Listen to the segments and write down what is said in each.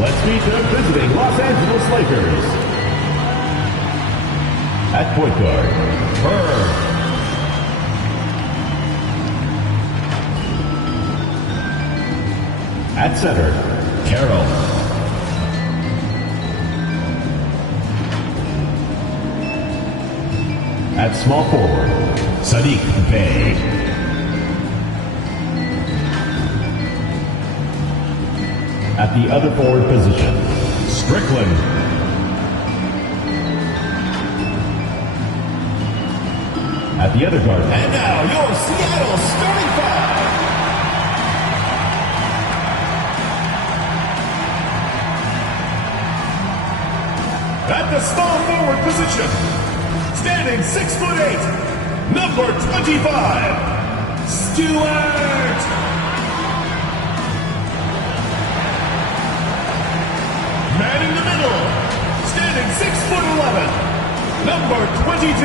Let's meet the visiting Los Angeles Lakers. At point guard, Bird. At center, Carroll. At small forward, Saddiq Bey. At the other forward position, Strickland. At the other guard, and now your Seattle starting five. At the small forward position, standing 6'8", number 25, Stewart. Man in the middle, standing 6'11", number 22,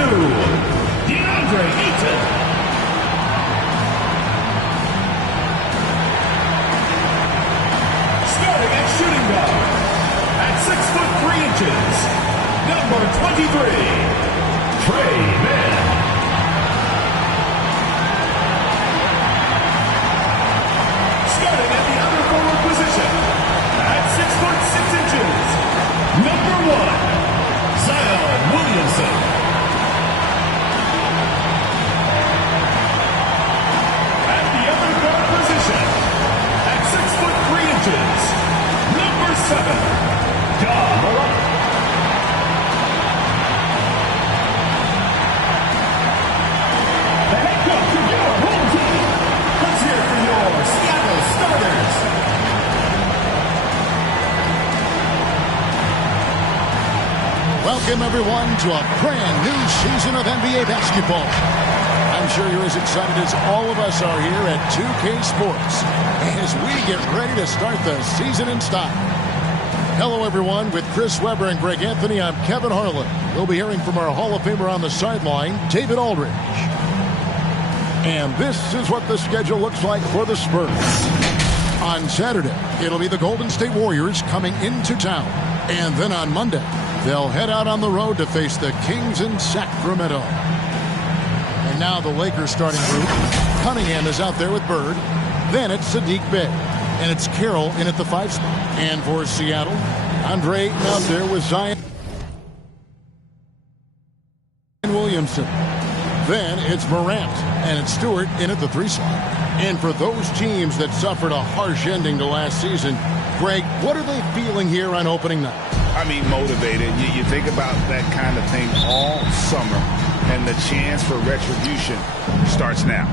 DeAndre Ayton. Starting at shooting guard, at 6'3", number 23, Tre Mann. Starting at the other forward position, at 6'6", number 1, Zion Williamson. At the other guard position, at 6'3", number 7, Ja Morant. The head coach of your home team. Let's hear it from your Seattle starters. Welcome, everyone, to a brand new season of NBA basketball. I'm sure you're as excited as all of us are here at 2K Sports as we get ready to start the season in style. Hello, everyone. With Chris Webber and Greg Anthony, I'm Kevin Harlan. We'll be hearing from our Hall of Famer on the sideline, David Aldridge. And this is what the schedule looks like for the Spurs. On Saturday, it'll be the Golden State Warriors coming into town. And then on Monday, they'll head out on the road to face the Kings in Sacramento. And now the Lakers starting group. Cunningham is out there with Bird. Then it's Saddiq Bey. And it's Carroll in at the 5 spot. And for Seattle, Andre Ayton out there with Zion Williamson. Then it's Morant. And it's Stewart in at the 3 slot. And for those teams that suffered a harsh ending to last season, Greg, what are they feeling here on opening night? I mean, motivated. You think about that kind of thing all summer, and the chance for retribution starts now.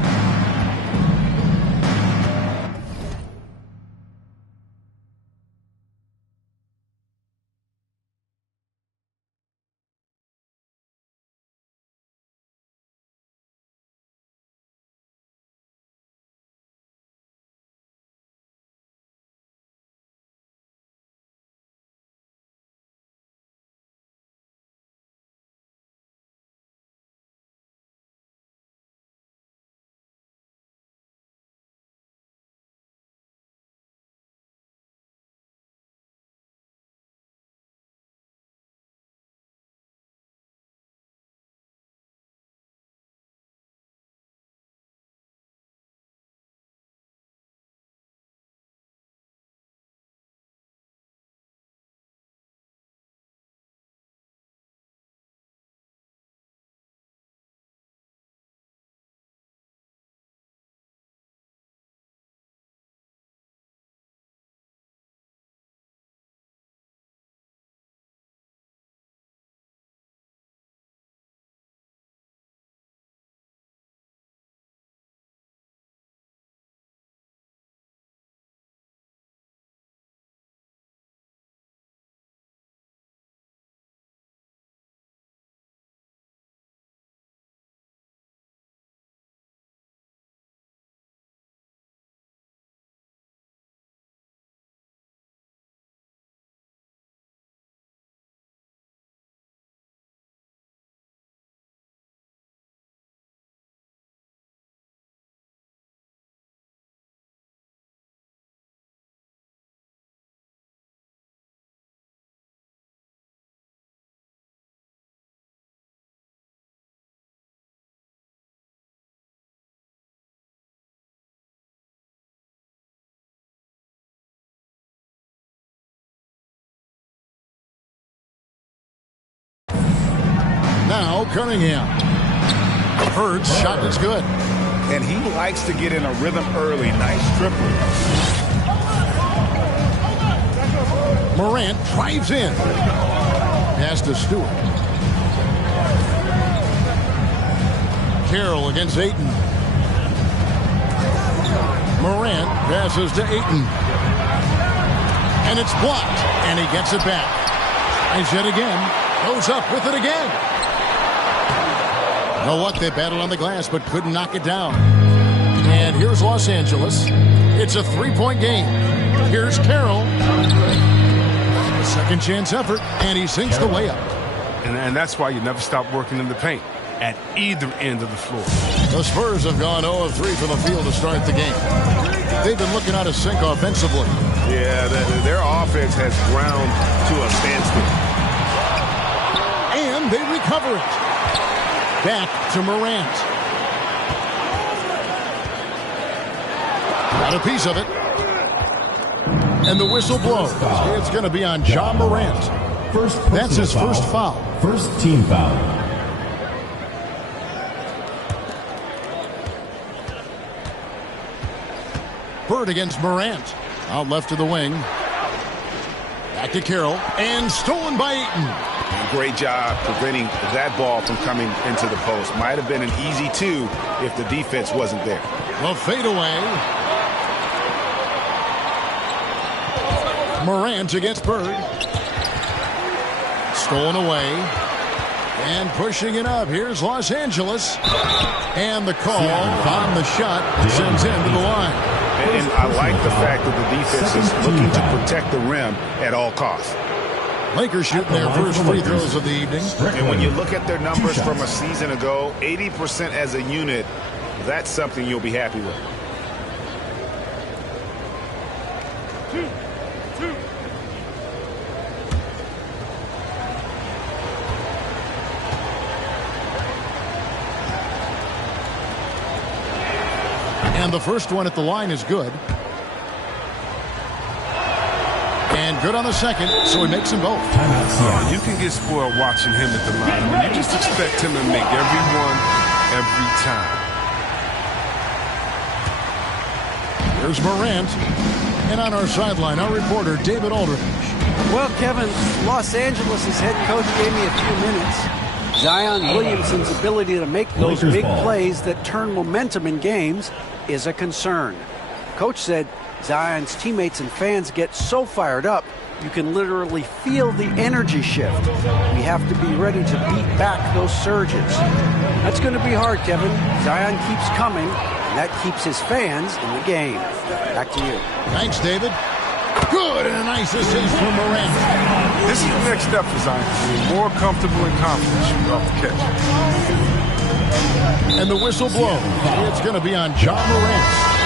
Now Cunningham. Bird's shot is good. And he likes to get in a rhythm early. Nice triple. Morant drives in. Pass to Stewart. Carroll against Ayton. Morant passes to Ayton. And it's blocked. And he gets it back. Tries yet again. Goes up with it again. No luck. They battled on the glass but couldn't knock it down. And here's Los Angeles. It's a three-point game. Here's Carroll. A second chance effort. And he sinks the layup. And that's why you never stop working in the paint at either end of the floor. The Spurs have gone 0 of 3 from the field to start the game. They've been looking out of sync offensively. Yeah, their offense has ground to a standstill. And they recover it. Back to Morant. Got a piece of it. And the whistle blows. It's going to be on Ja Morant. That's his first foul. First team foul. Bird against Morant. Out left to the wing. Back to Carroll. And stolen by Ayton. Great job preventing that ball from coming into the post. Might have been an easy two if the defense wasn't there. The fadeaway. Morant against Bird. Stolen away. And pushing it up. Here's Los Angeles. And the call on the shot that sends him to the line. And I like the fact that the defense is looking to protect the rim at all costs. Lakers shooting their first free throws of the evening. And when you look at their numbers from a season ago, 80% as a unit, that's something you'll be happy with. And the first one at the line is good. And good on the second, so he makes them both. You can get spoiled watching him at the line. I mean, you just expect him to make every one, every time. Here's Morant. And on our sideline, our reporter, David Aldridge. Well, Kevin, Los Angeles' head coach gave me a few minutes. Zion Williamson's ability to make those big plays that turn momentum in games is a concern. Coach said Zion's teammates and fans get so fired up, you can literally feel the energy shift. We have to be ready to beat back those surges. That's going to be hard, Kevin. Zion keeps coming, and that keeps his fans in the game. Back to you. Thanks, David. Good, and a nice assist from Morant. This is the next step for Zion. More comfortable and confident shooting off the catch. And the whistle blows. It's going to be on Ja Morant.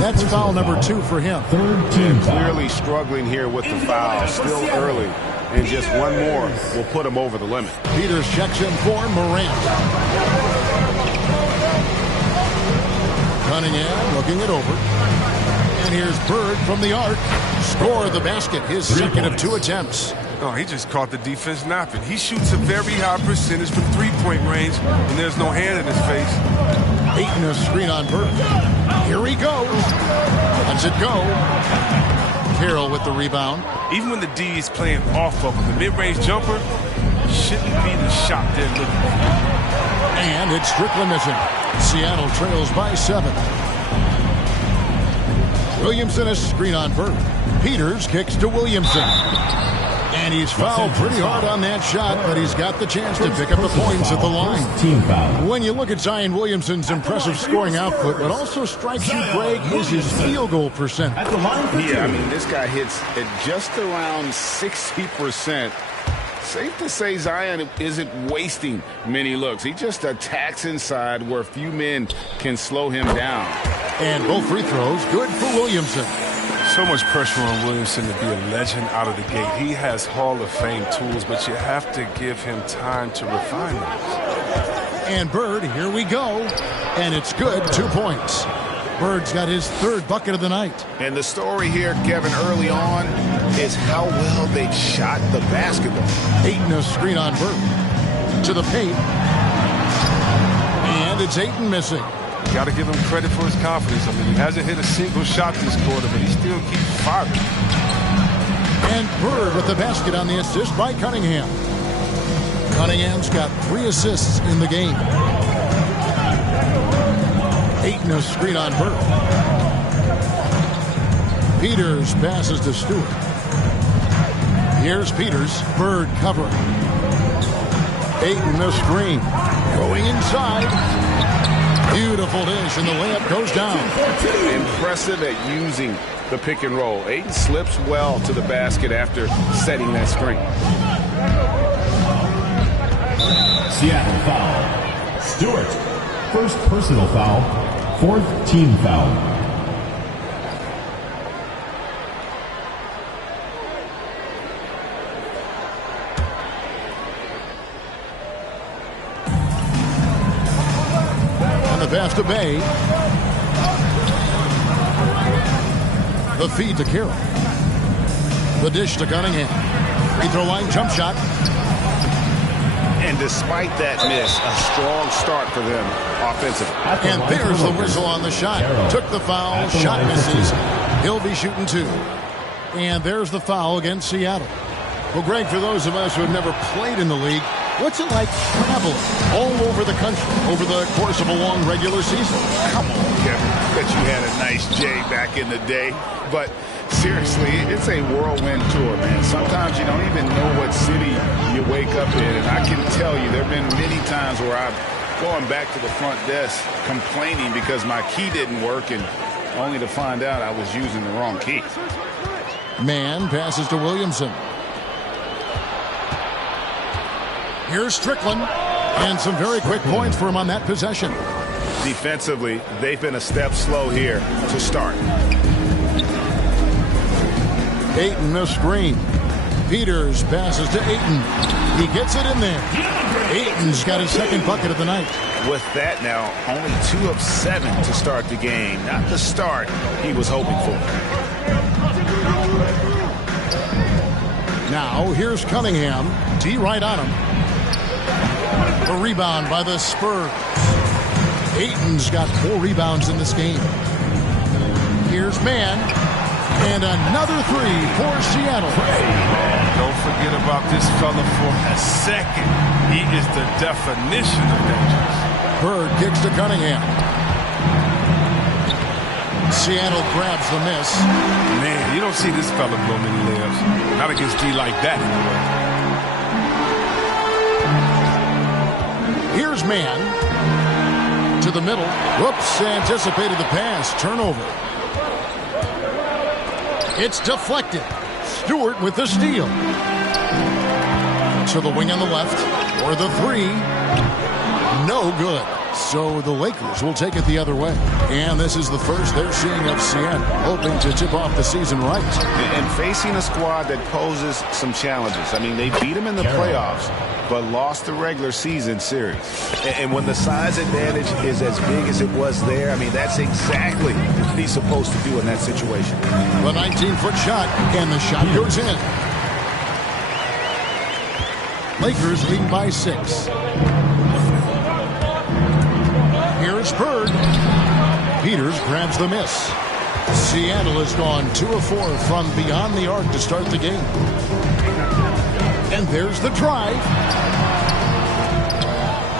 That's foul number 2 for him. Third team foul. Clearly struggling here with the foul. Still early. And just one more will put him over the limit. Peters checks in for Morant. Cunningham looking it over. And here's Bird from the arc. Score the basket. His second of 2 attempts. Oh, he just caught the defense napping. He shoots a very high percentage from three-point range, and there's no hand in his face. Ayton a screen on Bird. Here he goes. Lets it go. Carroll with the rebound. Even when the D is playing off of him, the mid-range jumper shouldn't be the shot they're looking for. And it's strictly missing. Seattle trails by 7. Williamson a screen on Bird. Peters kicks to Williamson. And he's fouled pretty hard on that shot, but he's got the chance to pick up the points at the line. Team foul. When you look at Zion Williamson's impressive scoring output, what also strikes you, Greg, is his field goal percentage. At the line for Yeah, I two. mean, this guy hits at just around 60%. Safe to say Zion isn't wasting many looks. He just attacks inside where few men can slow him down. And both free throws good for Williamson. So much pressure on Williamson to be a legend out of the gate. He has Hall of Fame tools, but you have to give him time to refine them. And Bird, here we go. And it's good, 2 points. Bird's got his 3rd bucket of the night. And the story here, Kevin, early on is how well they've shot the basketball. Ayton a screen on Bird. to the paint. And it's Ayton missing. Got to give him credit for his confidence. I mean, he hasn't hit a single shot this quarter, but he still keeps firing. And Bird with the basket on the assist by Cunningham. Cunningham's got 3 assists in the game. Ayton a screen on Bird. Peters passes to Stewart. Here's Peters. Bird covering. Ayton a screen. Going inside. Beautiful dish, and the layup goes down. Impressive at using the pick and roll. Ayton slips well to the basket after setting that screen. Seattle foul. Stewart, first personal foul, 4th team foul. Pass to Bay. The feed to Carroll. The dish to Cunningham. Free throw line jump shot. And despite that miss, a strong start for them offensively. And there's the whistle on the shot. Carroll. Took the foul. Shot misses. He'll be shooting 2. And there's the foul against Seattle. Well, Greg, for those of us who have never played in the league, what's it like traveling all over the country over the course of a long regular season? Come on, Kevin. Bet you had a nice J back in the day. But seriously, it's a whirlwind tour, man. Sometimes you don't even know what city you wake up in. And I can tell you, there have been many times where I've gone back to the front desk complaining because my key didn't work, and only to find out I was using the wrong key. Man passes to Williamson. Here's Strickland, and some very quick points for him on that possession. Defensively, they've been a step slow here to start. Ayton a screen. Peters passes to Ayton. He gets it in there. Ayton's got his 2nd bucket of the night. With that now, only 2 of 7 to start the game. Not the start he was hoping for. Now, here's Cunningham. D right on him. A rebound by the Spurs. Ayton's got 4 rebounds in this game. Here's Mann. And another 3 for Seattle. Don't forget about this fella for a second. He is the definition of dangerous. Bird kicks to Cunningham. Seattle grabs the miss. Man, you don't see this fella blow many layups. Not against D like that anyway. Here's Mann to the middle. Whoops, anticipated the pass. Turnover. It's deflected. Stewart with the steal. To the wing on the left. For the 3. No good. So the Lakers will take it the other way. And this is the first they're seeing of Seattle, hoping to tip off the season right. And facing a squad that poses some challenges. I mean, they beat them in the playoffs, but lost the regular season series. And when the size advantage is as big as it was there, I mean, that's exactly what he's supposed to do in that situation. The 19-foot shot, and the shot goes in. Lakers lead by 6. Here's Bird. Peters grabs the miss. Seattle has gone 2 of 4 from beyond the arc to start the game. And there's the drive.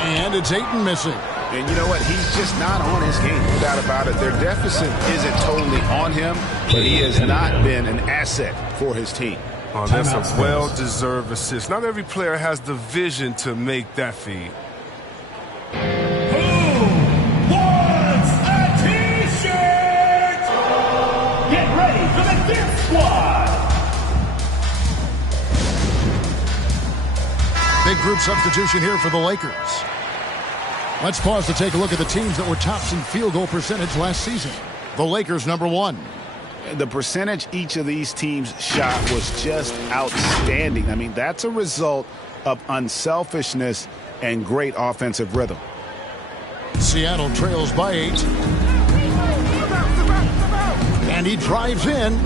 And it's Ayton missing. And you know what? He's just not on his game. No doubt about it. Their deficit isn't totally on him, but he has not been an asset for his team. Oh, that's a well-deserved assist. Not every player has the vision to make that feed. Big group substitution here for the Lakers. Let's pause to take a look at the teams that were tops in field goal percentage last season. The Lakers, number 1. The percentage each of these teams shot was just outstanding. I mean, that's a result of unselfishness and great offensive rhythm. Seattle trails by 8. And he drives in.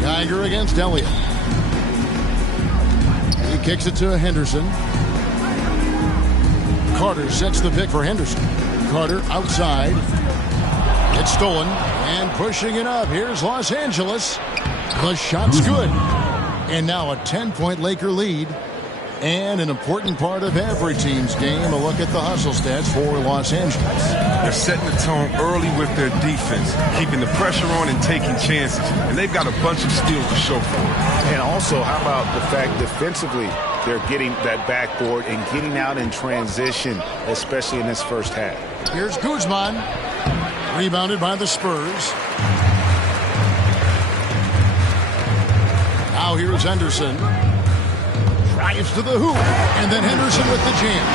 Geiger against Elliott. Kicks it to Henderson. Carter sets the pick for Henderson. Carter outside. It's stolen and pushing it up. Here's Los Angeles. The shot's good. And now a 10-point Laker lead. And an important part of every team's game, a look at the hustle stats for Los Angeles. They're setting the tone early with their defense, keeping the pressure on and taking chances. And they've got a bunch of steals to show for it. And also, how about the fact defensively they're getting that backboard and getting out in transition, especially in this first half. Here's Guzman. Rebounded by the Spurs. Now here's Henderson. Drives to the hoop. And then Henderson with the jam.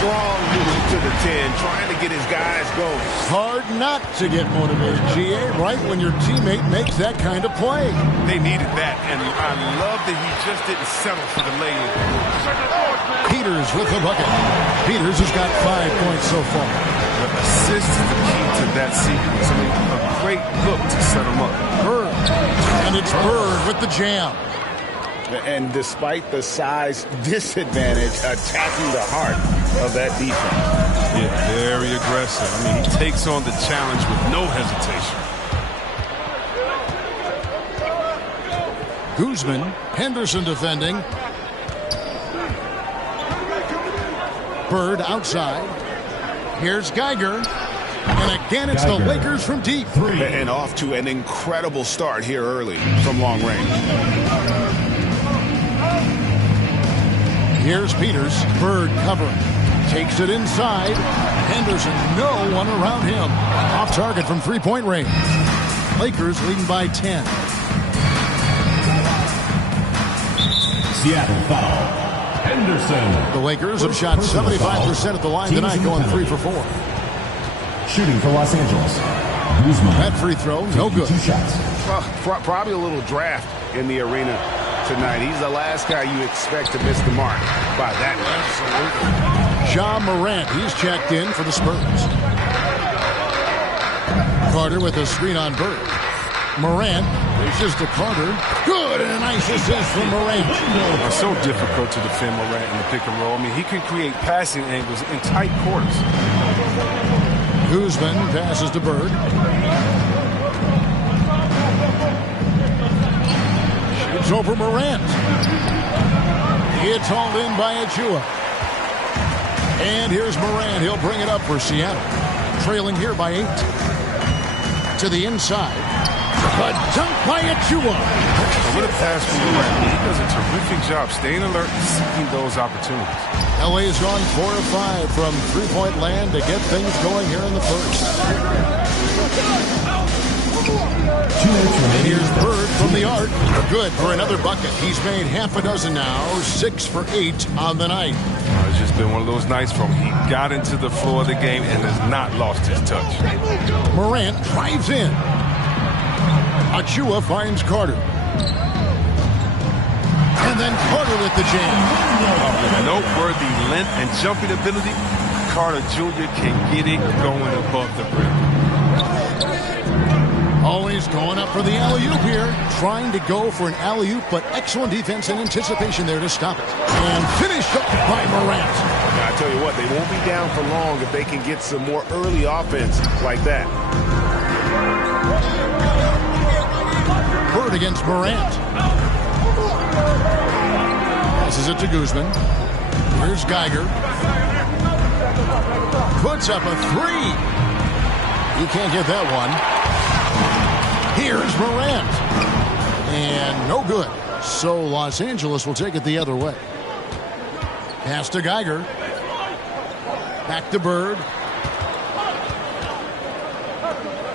Strong move to the 10, trying to get his guys going. Hard not to get motivated, GA, right when your teammate makes that kind of play. They needed that, and I love that he just didn't settle for the lay-in. Peters with the bucket. Peters has got 5 points so far. The assist is the key to that sequence. I mean, a great look to set him up. Bird. And it's Bird with the jam. And despite the size disadvantage, attacking the heart of that defense. Yeah, very aggressive. I mean, he takes on the challenge with no hesitation. Guzman, Henderson defending. Bird outside. Here's Geiger. And again, it's the Lakers from deep. And off to an incredible start here early from long range. Here's Peters. Bird covering. Takes it inside. Henderson, no one around him. Off target from three-point range. Lakers leading by 10. Seattle foul. Henderson. The Lakers have shot 75% at the line tonight, going 3 for 4. Shooting for Los Angeles. Guzman. That free throw, no good. 2 shots. Probably a little draft in the arena tonight. He's the last guy you expect to miss the mark by that. Absolutely. Ja Morant, he's checked in for the Spurs. Carter with a screen on Bird. Morant dishes to Carter. Good, and a nice assist from Morant. It's so difficult to defend Morant in the pick and roll. I mean, he can create passing angles in tight quarters. Guzman passes to Bird. Shoots over Morant. It's hauled in by Achua. And here's Morant. He'll bring it up for Seattle. Trailing here by 8. To the inside. A dunk by Achua. What a pass from Morant. He does a terrific job staying alert and seeking those opportunities. LA's gone 4 of 5 from three-point land to get things going here in the first. And here's Bird from the arc. Good for another bucket. He's made half a dozen now. 6 for 8 on the night. It's just been one of those nights from he got into the floor of the game and has not lost his touch. Morant drives in. Achua finds Carter. And then Carter with the jam. Noteworthy length and jumping ability. Carter Jr. can get it going above the rim. Always going up for the alley-oop here. Trying to go for an alley-oop, but excellent defense and anticipation there to stop it. And finished up by Morant. Now, I tell you what, they won't be down for long if they can get some more early offense like that. Bird against Morant. Passes it to Guzman. Here's Geiger. Puts up a 3. He can't get that one. Here's Morant. And no good. So Los Angeles will take it the other way. Pass to Geiger. Back to Bird.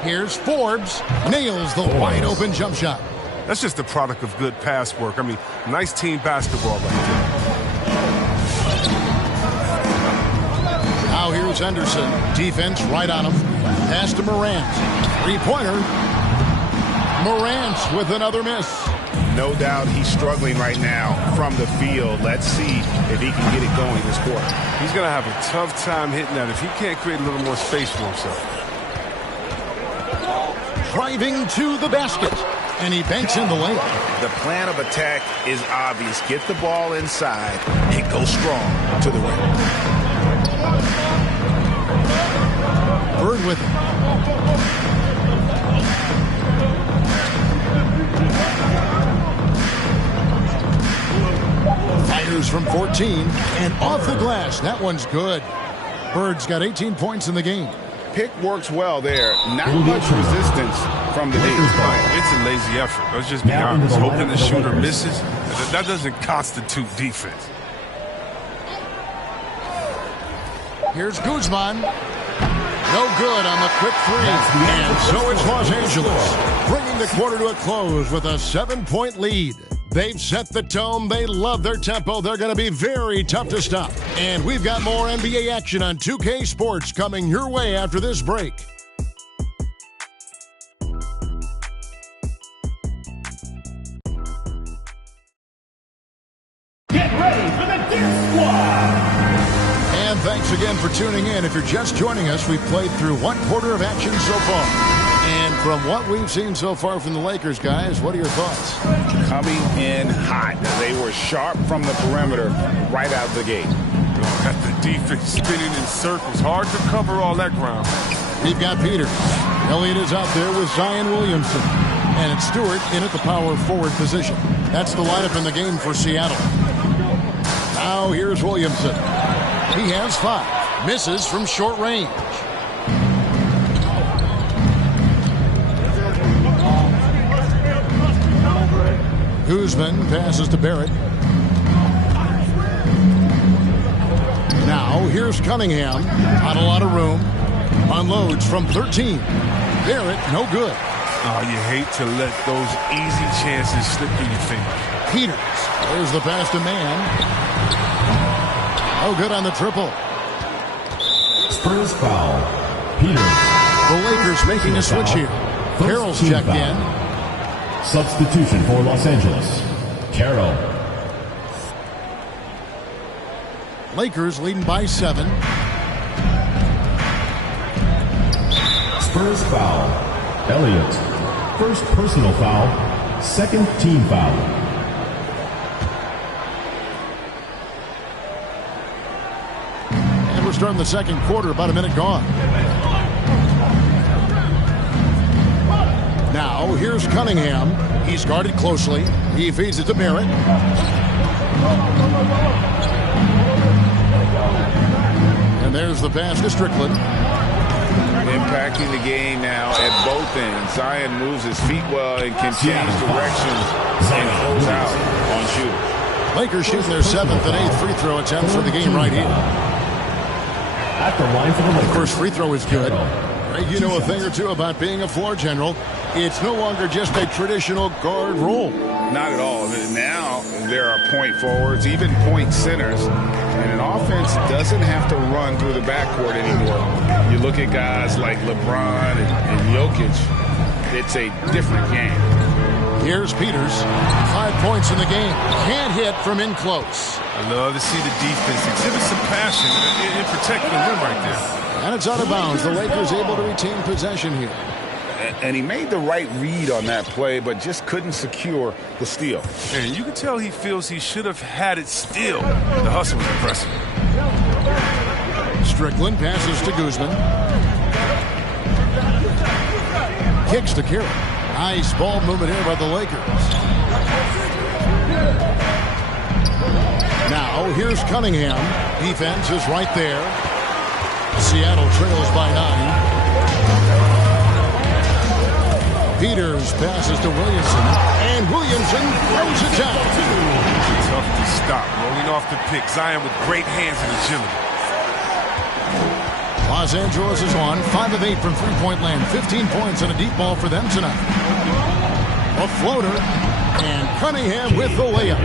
Here's Forbes. Nails the wide open jump shot. That's just the product of good pass work. I mean, nice team basketball right there. Now here's Henderson. Defense right on him. Pass to Morant. Three-pointer. Morant with another miss. No doubt he's struggling right now from the field. Let's see if he can get it going this quarter. He's going to have a tough time hitting that if he can't create a little more space for himself. driving to the basket. And he banks in the layup. The plan of attack is obvious. Get the ball inside and go strong to the rim. Bird with it. Fires from 14 and off the glass. That one's good. Bird's got 18 points in the game. Pick works well there. Not much resistance from the D. It's a lazy effort. Let's just be honest. Hoping the shooter misses, that doesn't constitute defense. Here's Guzman. No good on the quick three. And so it's Los Angeles, bringing the quarter to a close with a 7-point lead. They've set the tone. They love their tempo. They're going to be very tough to stop. And we've got more NBA action on 2K Sports coming your way after this break. Get ready for the Deer Squad. And thanks again for tuning in. If you're just joining us, we've played through one quarter of action so far. And from what we've seen so far from the Lakers, guys, what are your thoughts? Coming in hot. They were sharp from the perimeter right out the gate. Got the defense spinning in circles. Hard to cover all that ground. We've got Peters. Elliott is out there with Zion Williamson. And it's Stewart in at the power forward position. That's the lineup in the game for Seattle. Now here's Williamson. He has 5. Misses from short range. Guzman passes to Barrett. Now here's Cunningham. Not a lot of room. Unloads from 13. Barrett, no good. Oh, you hate to let those easy chances slip through your fingers. Peters. There's the pass to Mann. No good on the triple. Spurs foul. Peters. The Lakers making a switch here. Carroll's checked in. Substitution for Los Angeles. Carroll. Lakers leading by 7. Spurs foul. Elliott. First personal foul. Second team foul. And we're starting the second quarter, about a minute gone. Now, here's Cunningham. He's guarded closely. He feeds it to Barrett. And there's the pass to Strickland. Impacting the game now at both ends. Zion moves his feet well and can change directions and close out on shooters. Lakers shooting their 7th and 8th free throw attempts for the game right here. At the line for the Lakers. Of course, free throw is good. Greg, you know a thing or two about being a floor general. It's no longer just a traditional guard role. Not at all. Now there are point forwards, even point centers, and an offense doesn't have to run through the backcourt anymore. You look at guys like LeBron and Jokic, it's a different game. Here's Peters. 5 points in the game. Can't hit from in close. I love to see the defense exhibit some passion in protecting the rim right there. And it's out of bounds. The Lakers able to retain possession here. And he made the right read on that play, but just couldn't secure the steal. And you can tell he feels he should have had it still. The hustle was impressive. Strickland passes to Guzman. Kicks to Carroll. Nice ball movement here by the Lakers. Now, here's Cunningham. Defense is right there. Seattle trails by 9. Peters passes to Williamson. And Williamson throws it down. Tough to stop. Rolling off the pick. Zion with great hands and agility. Los Angeles is on 5 of 8 from three-point land. 15 points and a deep ball for them tonight. A floater. And Cunningham with the layup.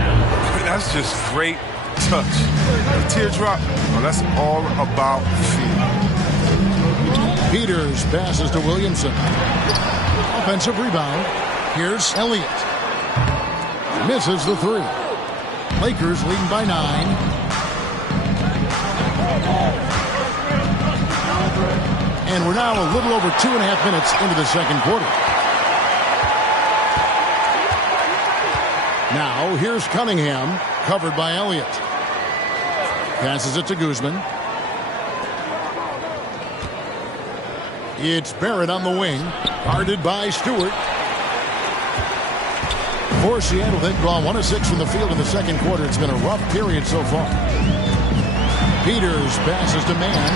That's just great touch. A teardrop, well, that's all about feel. Peters passes to Williamson. Offensive rebound. Here's Elliott. Misses the 3. Lakers leading by 9. And we're now a little over 2.5 minutes into the second quarter. Now, here's Cunningham, covered by Elliott. Passes it to Guzman. It's Barrett on the wing, guarded by Stewart. For Seattle, they've gone 1 of 6 from the field in the second quarter. It's been a rough period so far. Peters passes to Mann.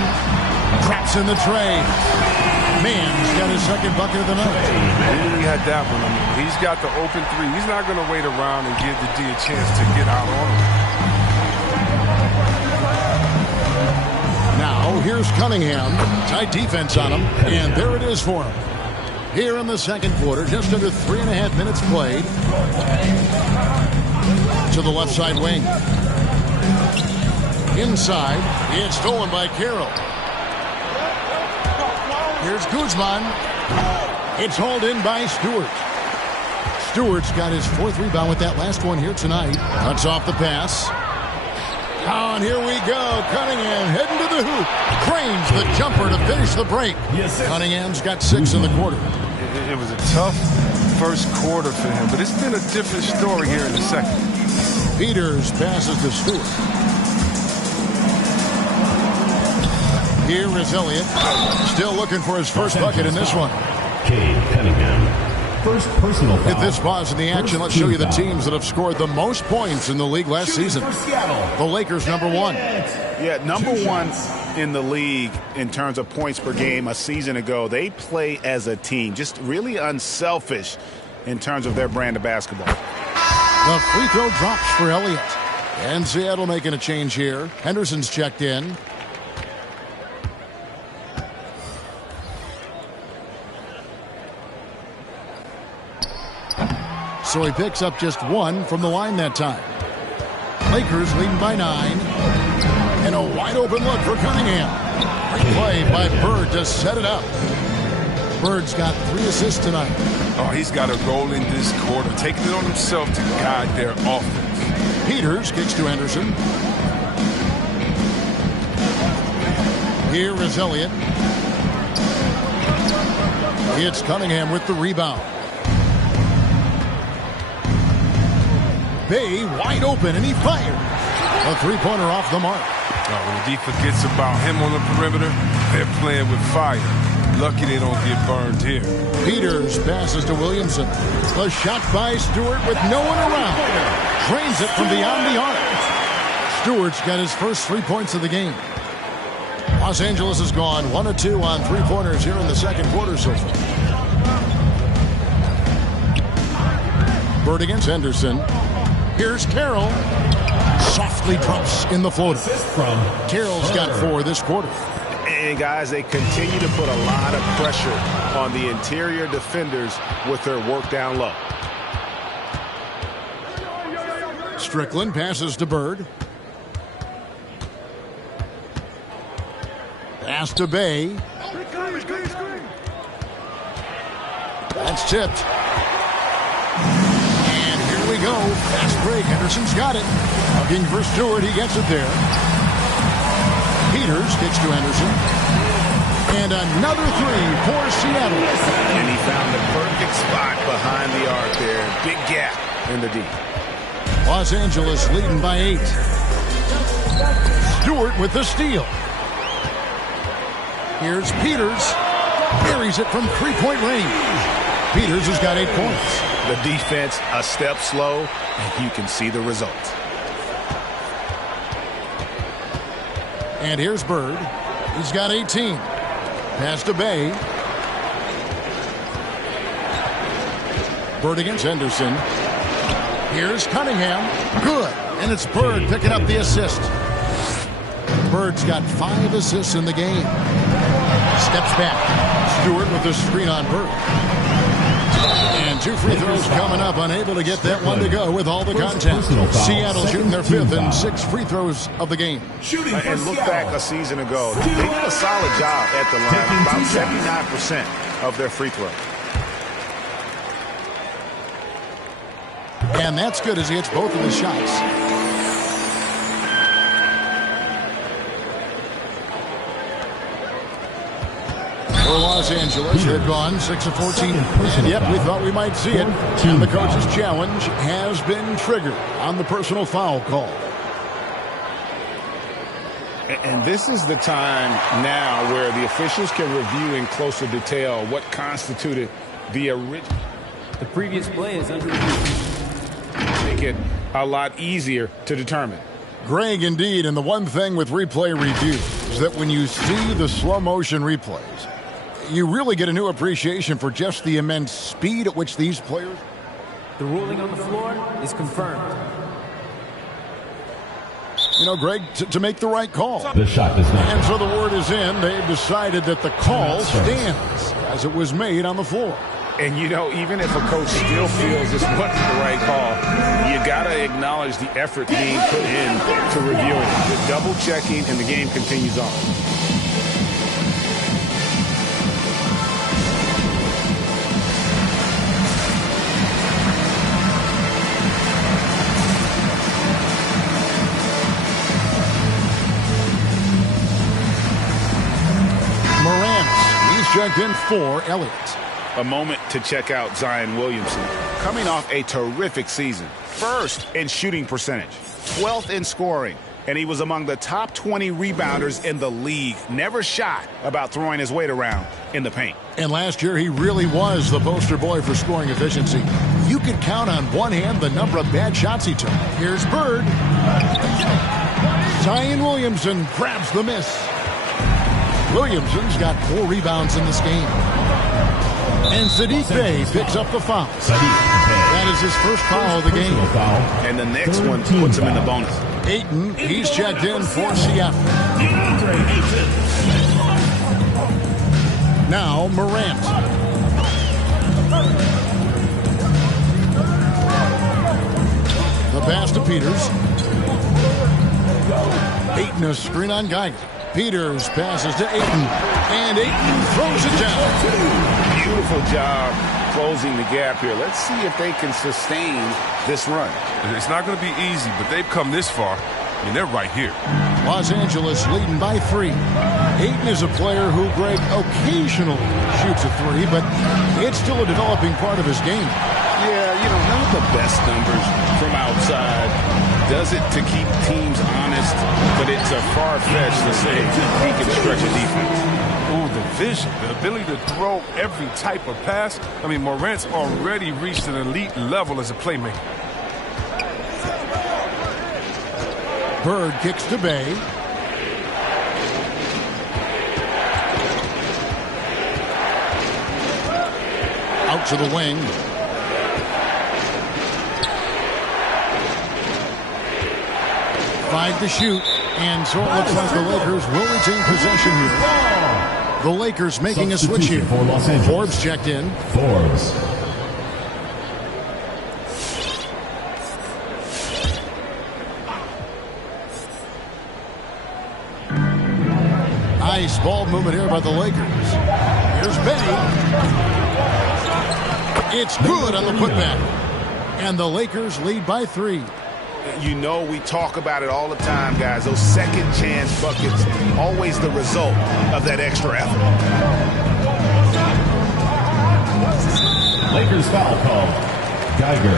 Traps in the tray. Mann's got his second bucket of the night. He really had that one. I mean, he's got the open three. He's not going to wait around and give the D a chance to get out on him. Now, here's Cunningham. Tight defense on him. And there it is for him. Here in the second quarter, just under 3.5 minutes played. To the left side wing. Inside, it's stolen by Carroll. Here's Guzman. It's hauled in by Stewart. Stewart's got his 4th rebound with that last one here tonight. Cuts off the pass. Oh, and here we go. Cunningham heading to the hoop. Cranes the jumper to finish the break. Cunningham's got 6 in the quarter. It was a tough first quarter for him, but it's been a different story here in the second. Peters passes to Stewart. Here is Elliott. Still looking for his first bucket in this one. Cade Cunningham. First personal foul. At this pause in the action, let's show you the teams that have scored the most points in the league last season. The Lakers, number 1. Yeah, number 1 in the league in terms of points per game a season ago. They play as a team, just really unselfish in terms of their brand of basketball. The free throw drops for Elliott. And Seattle making a change here. Henderson's checked in. So he picks up just 1 from the line that time. Lakers leading by 9. And a wide open look for Cunningham. Great play by Bird to set it up. Bird's got 3 assists tonight. Oh, he's got a role in this quarter, taking it on himself to guide their offense. Peters kicks to Henderson. Here is Elliott. It's Cunningham with the rebound. Bay wide open, and he fires. A 3-pointer off the mark. When the D forgets about him on the perimeter, they're playing with fire. Lucky they don't get burned here. Peters passes to Williamson. A shot by Stewart with no one around. Drains it from beyond the arc. Stewart's got his first 3 points of the game. Los Angeles has gone 1 of 2 on 3-pointers here in the second quarter so far. Bird against Henderson. Here's Carroll. Softly drops in the floater. Carroll's got 4 this quarter. And guys, they continue to put a lot of pressure on the interior defenders with their work down low. Strickland passes to Bird. Pass to Bay. That's tipped. And here we go. Fast break. Henderson's got it. Looking for Stewart. He gets it there. Peters kicks to Henderson. And another 3 for Seattle. And he found the perfect spot behind the arc there. Big gap in the D. Los Angeles leading by 8. Stewart with the steal. Here's Peters. Buries it from 3-point range. Peters has got 8 points. The defense a step slow, and you can see the result. And here's Bird. He's got 18. Pass to Bay. Bird against Henderson. Here's Cunningham. Good. And it's Bird picking up the assist. Bird's got 5 assists in the game. Steps back. Stewart with the screen on Bird. And 2 free throws coming up. Unable to get that one to go with all the contact. Seattle shooting their 5th and 6th free throws of the game. And look back a season ago. They did a solid job at the line. About 79% of their free throws. And that's good as he hits both of his shots. For Los Angeles, they've gone 6 of 14. And yep, we thought we might see it. And the coach's challenge has been triggered on the personal foul call. And this is the time now where the officials can review in closer detail what constituted the original. The previous play is under review. Make it a lot easier to determine. Greg, indeed, and the one thing with replay review is that when you see the slow motion replays, you really get a new appreciation for just the immense speed at which these players... The ruling on the floor is confirmed. You know, Greg, to make the right call. The shot does not. And so the word is in. They've decided that the call stands as it was made on the floor. And, you know, even if a coach still feels this wasn't the right call, you got to acknowledge the effort being put in to reviewing it. The double checking, and the game continues on. Checked in for Elliott. A moment to check out Zion Williamson. Coming off a terrific season. First in shooting percentage. 12th in scoring. And he was among the top 20 rebounders in the league. Never shy about throwing his weight around in the paint. And last year, he really was the poster boy for scoring efficiency. You could count on one hand the number of bad shots he took. Here's Bird. Zion Williamson grabs the miss. Williamson's got 4 rebounds in this game. And Saddiq Bey picks up the foul. That is his first foul of the game. And the next one puts him in the bonus. Ayton, he's checked in for Seattle. Now Morant. The pass to Peters. Ayton, a screen on Geiger. Peters passes to Ayton, and Ayton throws it down. Beautiful job closing the gap here. Let's see if they can sustain this run. It's not going to be easy, but they've come this far. I mean, they're right here. Los Angeles leading by 3. Ayton is a player who, Greg, occasionally shoots a 3, but it's still a developing part of his game. Yeah, you know, not the best numbers from outside. Does it to keep teams honest, but it's a far-fetched to say he can stretch a defense. Oh, the vision, the ability to throw every type of pass. I mean, Morant's already reached an elite level as a playmaker. Bird kicks to Bey. Out to the wing. 5 to shoot, and so it looks like the Lakers will retain possession here. The Lakers making a switch here. Forbes checked in. Forbes. Nice ball movement here by the Lakers. Here's Bey. It's good on the putback. And the Lakers lead by 3. You know, we talk about it all the time, guys. Those second chance buckets, always the result of that extra effort. Lakers foul call. Geiger.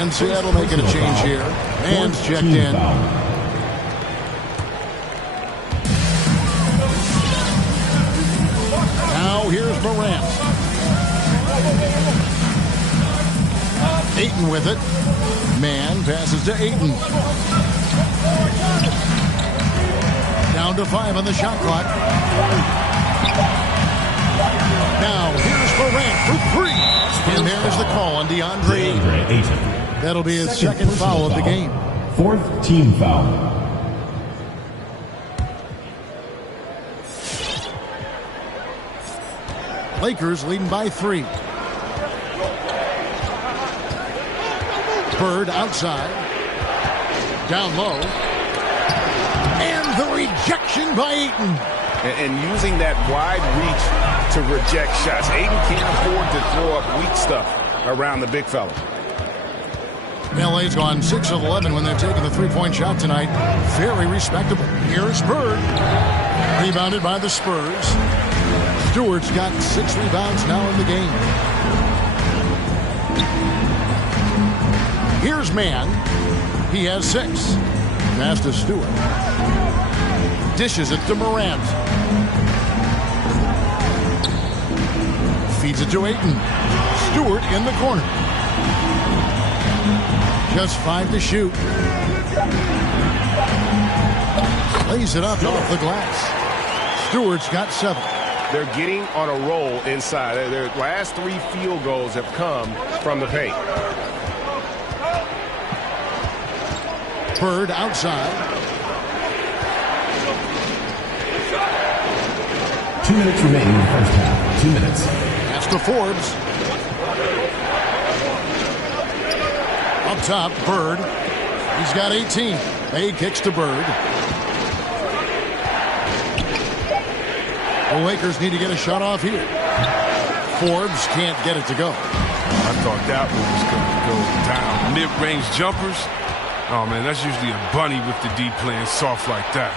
And Seattle making a change here. Man's checked in. Now here's Morant. Ayton with it. Man passes to Ayton. Down to 5 on the shot clock. Now here's Morant for 3. And there's the call on DeAndre Ayton. That'll be his second foul of the game. 4th team foul. Lakers leading by 3. Bird outside. Down low. And the rejection by Ayton. And using that wide reach to reject shots. Ayton can't afford to throw up weak stuff around the big fella. LA's gone 6 of 11 when they've taken the three-point shot tonight. Very respectable. Here's Bird. Rebounded by the Spurs. Stewart's got 6 rebounds now in the game. Here's Mann. He has 6. Pass to Stewart. Dishes it to Morant. Feeds it to Ayton. Stewart in the corner. Just 5 to shoot. Lays it up off the glass. Stewart's got 7. They're getting on a roll inside. Their last 3 field goals have come from the paint. Bird outside. 2 minutes remaining in the first half. 2 minutes. Pass to Forbes. Up top, Bird. He's got 18. Bay kicks to Bird. The Lakers need to get a shot off here. Forbes can't get it to go. I thought that one was going to go down. Mid-range jumpers. Oh, man, that's usually a bunny with the D playing soft like that.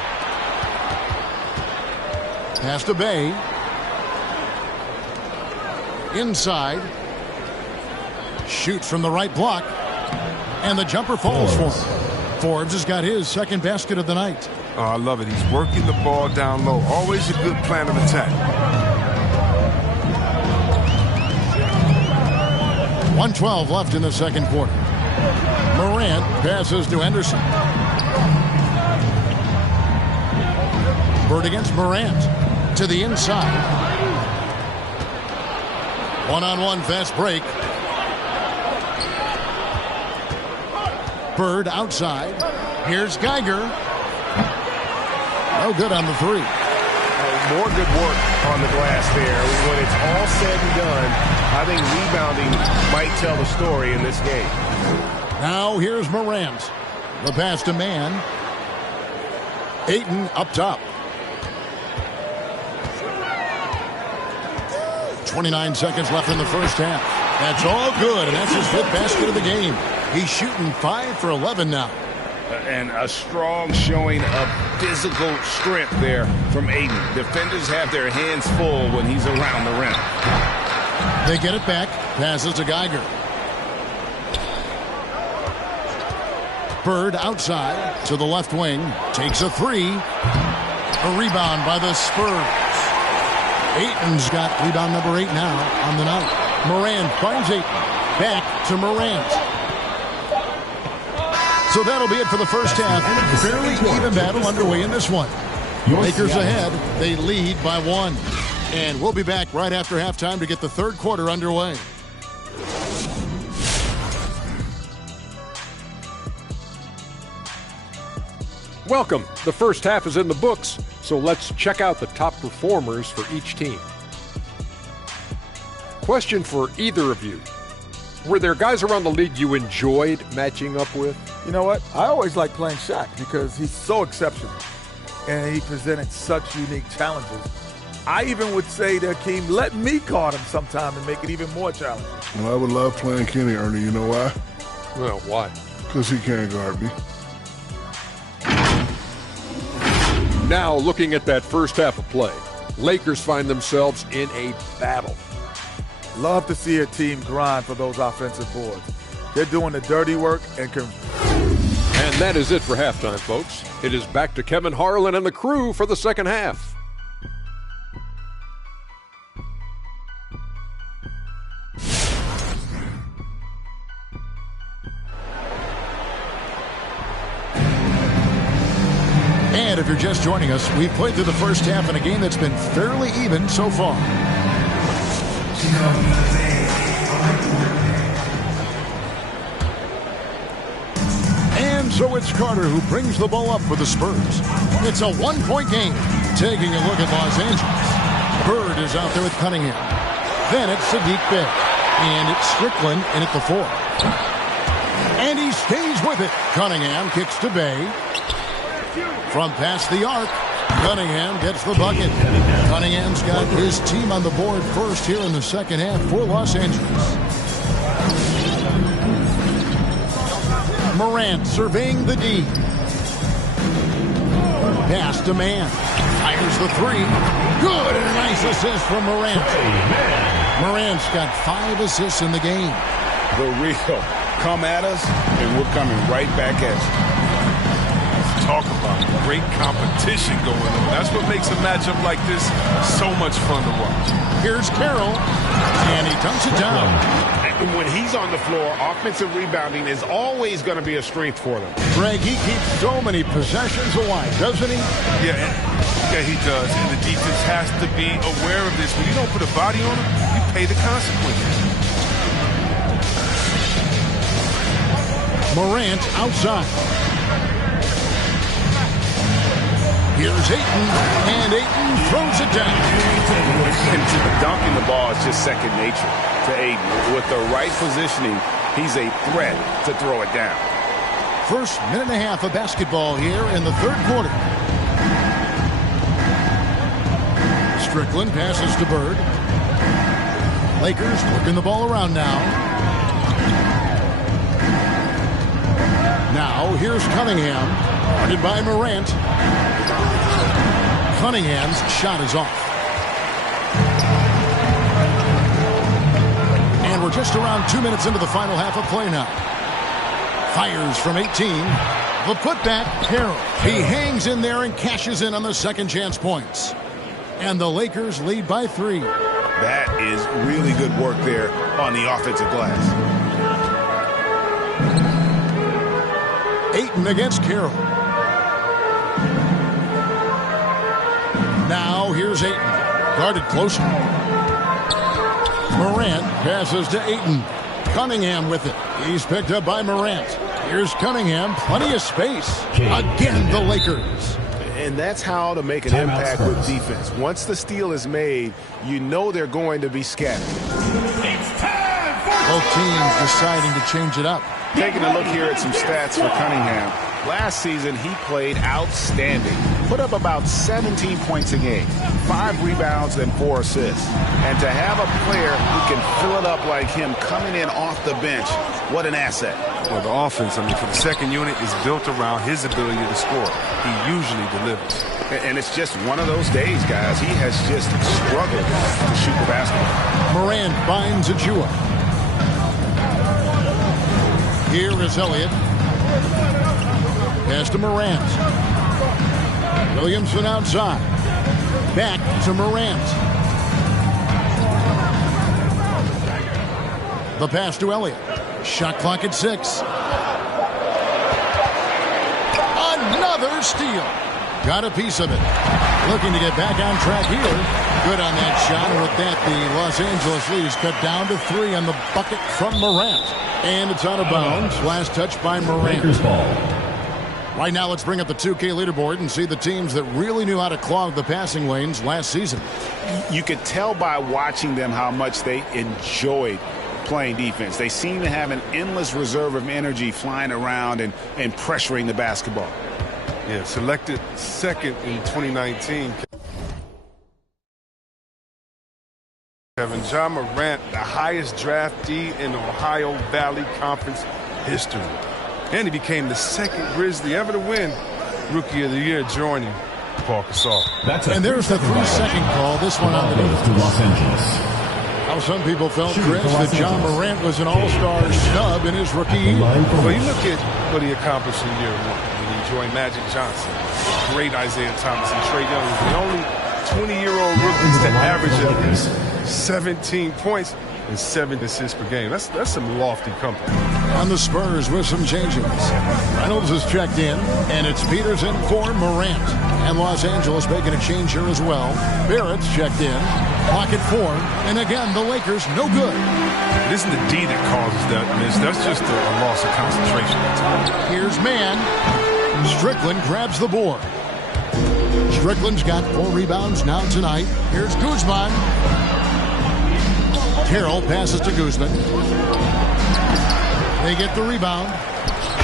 Pass to Bay. Inside. Shoots from the right block. And the jumper falls for him. Forbes has got his second basket of the night. Oh, I love it. He's working the ball down low. Always a good plan of attack. 1:12 left in the second quarter. Morant passes to Henderson. Bird against Morant. To the inside. One-on-one fast break. Bird outside. Here's Geiger. No good on the 3. More good work on the glass there. When it's all said and done, I think rebounding might tell the story in this game. Now here's Morant. The pass to Mann. Ayton up top. 29 seconds left in the first half. That's all good, and that's his 5th basket of the game. He's shooting 5 for 11 now. And a strong showing of physical strength there from Ayton. Defenders have their hands full when he's around the rim. They get it back. Passes to Geiger. Bird outside to the left wing. Takes a 3. A rebound by the Spurs. Ayton's got rebound number 8 now on the night. Morant finds Ayton. Back to Morant. So that'll be it for the first half. Fairly even battle underway in this one. Lakers ahead. They lead by 1. And we'll be back right after halftime to get the third quarter underway. Welcome. The first half is in the books, so let's check out the top performers for each team. Question for either of you. Were there guys around the league you enjoyed matching up with? You know what? I always like playing Shaq because he's so exceptional, and he presented such unique challenges. I even would say to Akeem, let me guard him sometime and make it even more challenging. Well, I would love playing Kenny, Ernie. You know why? Well, why? Because he can't guard me. Now, looking at that first half of play, Lakers find themselves in a battle. Love to see a team grind for those offensive boards. They're doing the dirty work and And that is it for halftime, folks. It is back to Kevin Harlan and the crew for the second half. And if you're just joining us, we've played through the first half in a game that's been fairly even so far. And so it's Carter who brings the ball up for the Spurs. It's a one-point game. Taking a look at Los Angeles. Bird is out there with Cunningham. Then it's Sadiq Bey. And it's Strickland in at the 4. And he stays with it. Cunningham kicks to Bey. From past the arc, Cunningham gets the bucket. Cunningham's got his team on the board first here in the second half for Los Angeles. Morant surveying the D. Pass to Mann. Fires the three. Good, and a nice assist from Morant. Morant's got 5 assists in the game. The real. Come at us, and we're coming right back at you. Talk about great competition going on. That's what makes a matchup like this so much fun to watch. Here's Carroll, and he dunks it down. And when he's on the floor, offensive rebounding is always going to be a strength for them. Greg, he keeps so many possessions alive, doesn't he? Yeah, he does. And the defense has to be aware of this. When you don't put a body on him, you pay the consequences. Morant outside. Here's Ayton, and Ayton throws it down. Dunking the ball is just second nature to Ayton. With the right positioning, he's a threat to throw it down. First minute and a half of basketball here in the third quarter. Strickland passes to Bird. Lakers working the ball around now. Now here's Cunningham, guarded by Morant. Cunningham's shot is off. And we're just around 2 minutes into the final half of play now. Fires from 18. The putback, Carroll. He hangs in there and cashes in on the second chance points. And the Lakers lead by 3. That is really good work there on the offensive glass. Ayton against Carroll. Now here's Ayton, guarded closer. Morant passes to Ayton. Cunningham with it. He's picked up by Morant. Here's Cunningham, plenty of space. Again, the Lakers. And that's how to make an impact with defense. Once the steal is made, you know they're going to be scattered. Both teams deciding to change it up. Taking a look here at some stats for Cunningham. Last season, he played outstanding. Put up about 17 points a game, 5 rebounds and 4 assists. And to have a player who can fill it up like him coming in off the bench, what an asset. Well, the offense, for the second unit is built around his ability to score. He usually delivers. And it's just one of those days, guys. He has just struggled to shoot the basketball. Morant finds Achua. Here is Elliott. Pass to Morant. Williamson outside. Back to Morant. The pass to Elliott. Shot clock at 6. Another steal. Got a piece of it. Looking to get back on track here. Good on that shot. And with that, the Los Angeles lead is cut down to 3 on the bucket from Morant. And it's out of bounds. Last touch by Morant. Right now, let's bring up the 2K leaderboard and see the teams that really knew how to clog the passing lanes last season. You could tell by watching them how much they enjoyed playing defense. They seem to have an endless reserve of energy flying around and pressuring the basketball. Yeah, selected second in 2019. Kevin, Ja Morant, the highest draftee in Ohio Valley Conference history. And he became the second Grizzly ever to win Rookie of the Year, joining Paul Gasol. And there's the 3-second call. This one on the defense. To Los Angeles. How some people felt, Chris, that Ja Morant was an all-star snub in his rookie year. Well, you look at what he accomplished in year 1. He joined Magic Johnson, great Isaiah Thomas, and Trae Young was the only 20-year-old rookies to average at least 17 points and 7 assists per game. That's some lofty company. On the Spurs with some changes. Reynolds is checked in, and it's Peterson for Morant. And Los Angeles making a change here as well. Barrett's checked in. Pocket 4. And again, the Lakers no good. It isn't the D that causes that miss. That's just a loss of concentration. Here's Mann. Strickland grabs the board. Strickland's got 4 rebounds now tonight. Here's Guzman. Carroll passes to Guzman. They get the rebound.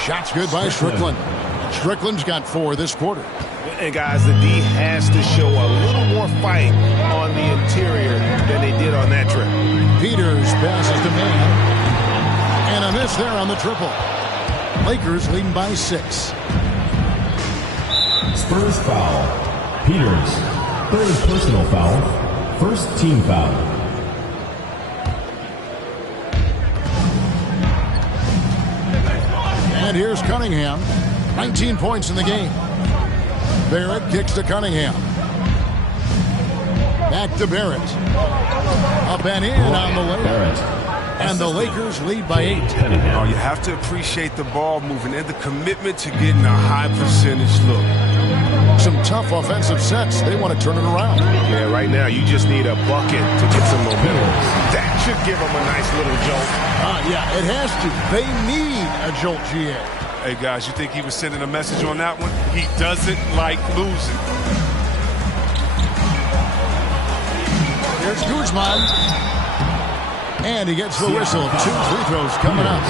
Shot's good by Strickland. Strickland's got 4 this quarter. And guys, the D has to show a little more fight on the interior than they did on that trip. Peters passes to Mann. And a miss there on the triple. Lakers leading by 6. Spurs foul. Peters. Third personal foul. First team foul. And here's Cunningham. 19 points in the game. Barrett kicks to Cunningham. Back to Barrett. Up and in on the layup. And the Lakers lead by 8. Oh, you have to appreciate the ball moving and the commitment to getting a high percentage look. Some tough offensive sets. They want to turn it around. Yeah, right now you just need a bucket to get some momentum. That should give them a nice little jolt. Yeah, it has to. They need a jolt, GA. Hey, guys, you think he was sending a message on that one? He doesn't like losing. Here's Guzman. And he gets the whistle. 2 free throws coming up.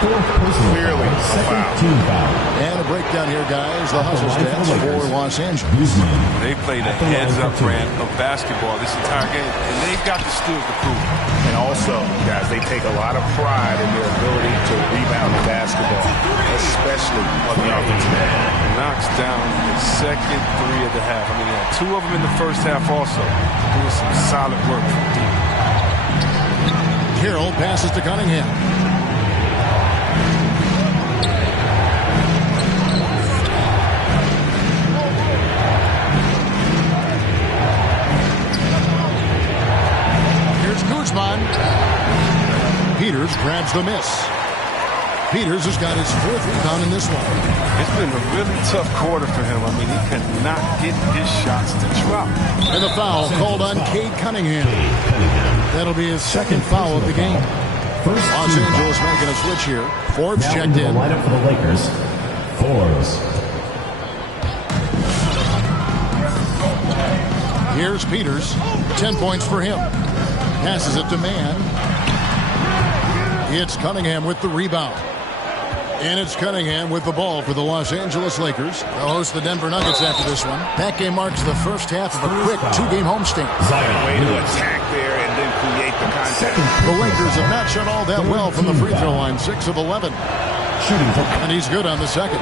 Clearly. Second team foul. And a breakdown here, guys. The hustle stats for Los Angeles. They played a heads-up brand of basketball this entire game, and they've got the skills to prove it. And also, guys, they take a lot of pride in their ability to rebound the basketball, especially on the offensive end. Knocks down the second 3 of the half. I mean, he had 2 of them in the first half also. Doing some solid work from deep. Carroll passes to Cunningham. Here's Guzman. Peters grabs the miss. Peters has got his 4th rebound in this one. It's been a really tough quarter for him. I mean, he cannot get his shots to drop. And the foul called on Cade Cunningham. That'll be his 2nd foul of the game. Los Angeles making a switch here. Forbes now checked in. The lineup for the Lakers. Forbes. Here's Peters. 10 points for him. Passes it to Mann. It's Cunningham with the rebound. And it's Cunningham with the ball for the Los Angeles Lakers. They'll host the Denver Nuggets after this one. That game marks the first half of a quick 2-game homestand. Way to attack there and then create the contact. The Lakers have not shot all that well from the free throw line. 6 of 11. And he's good on the second.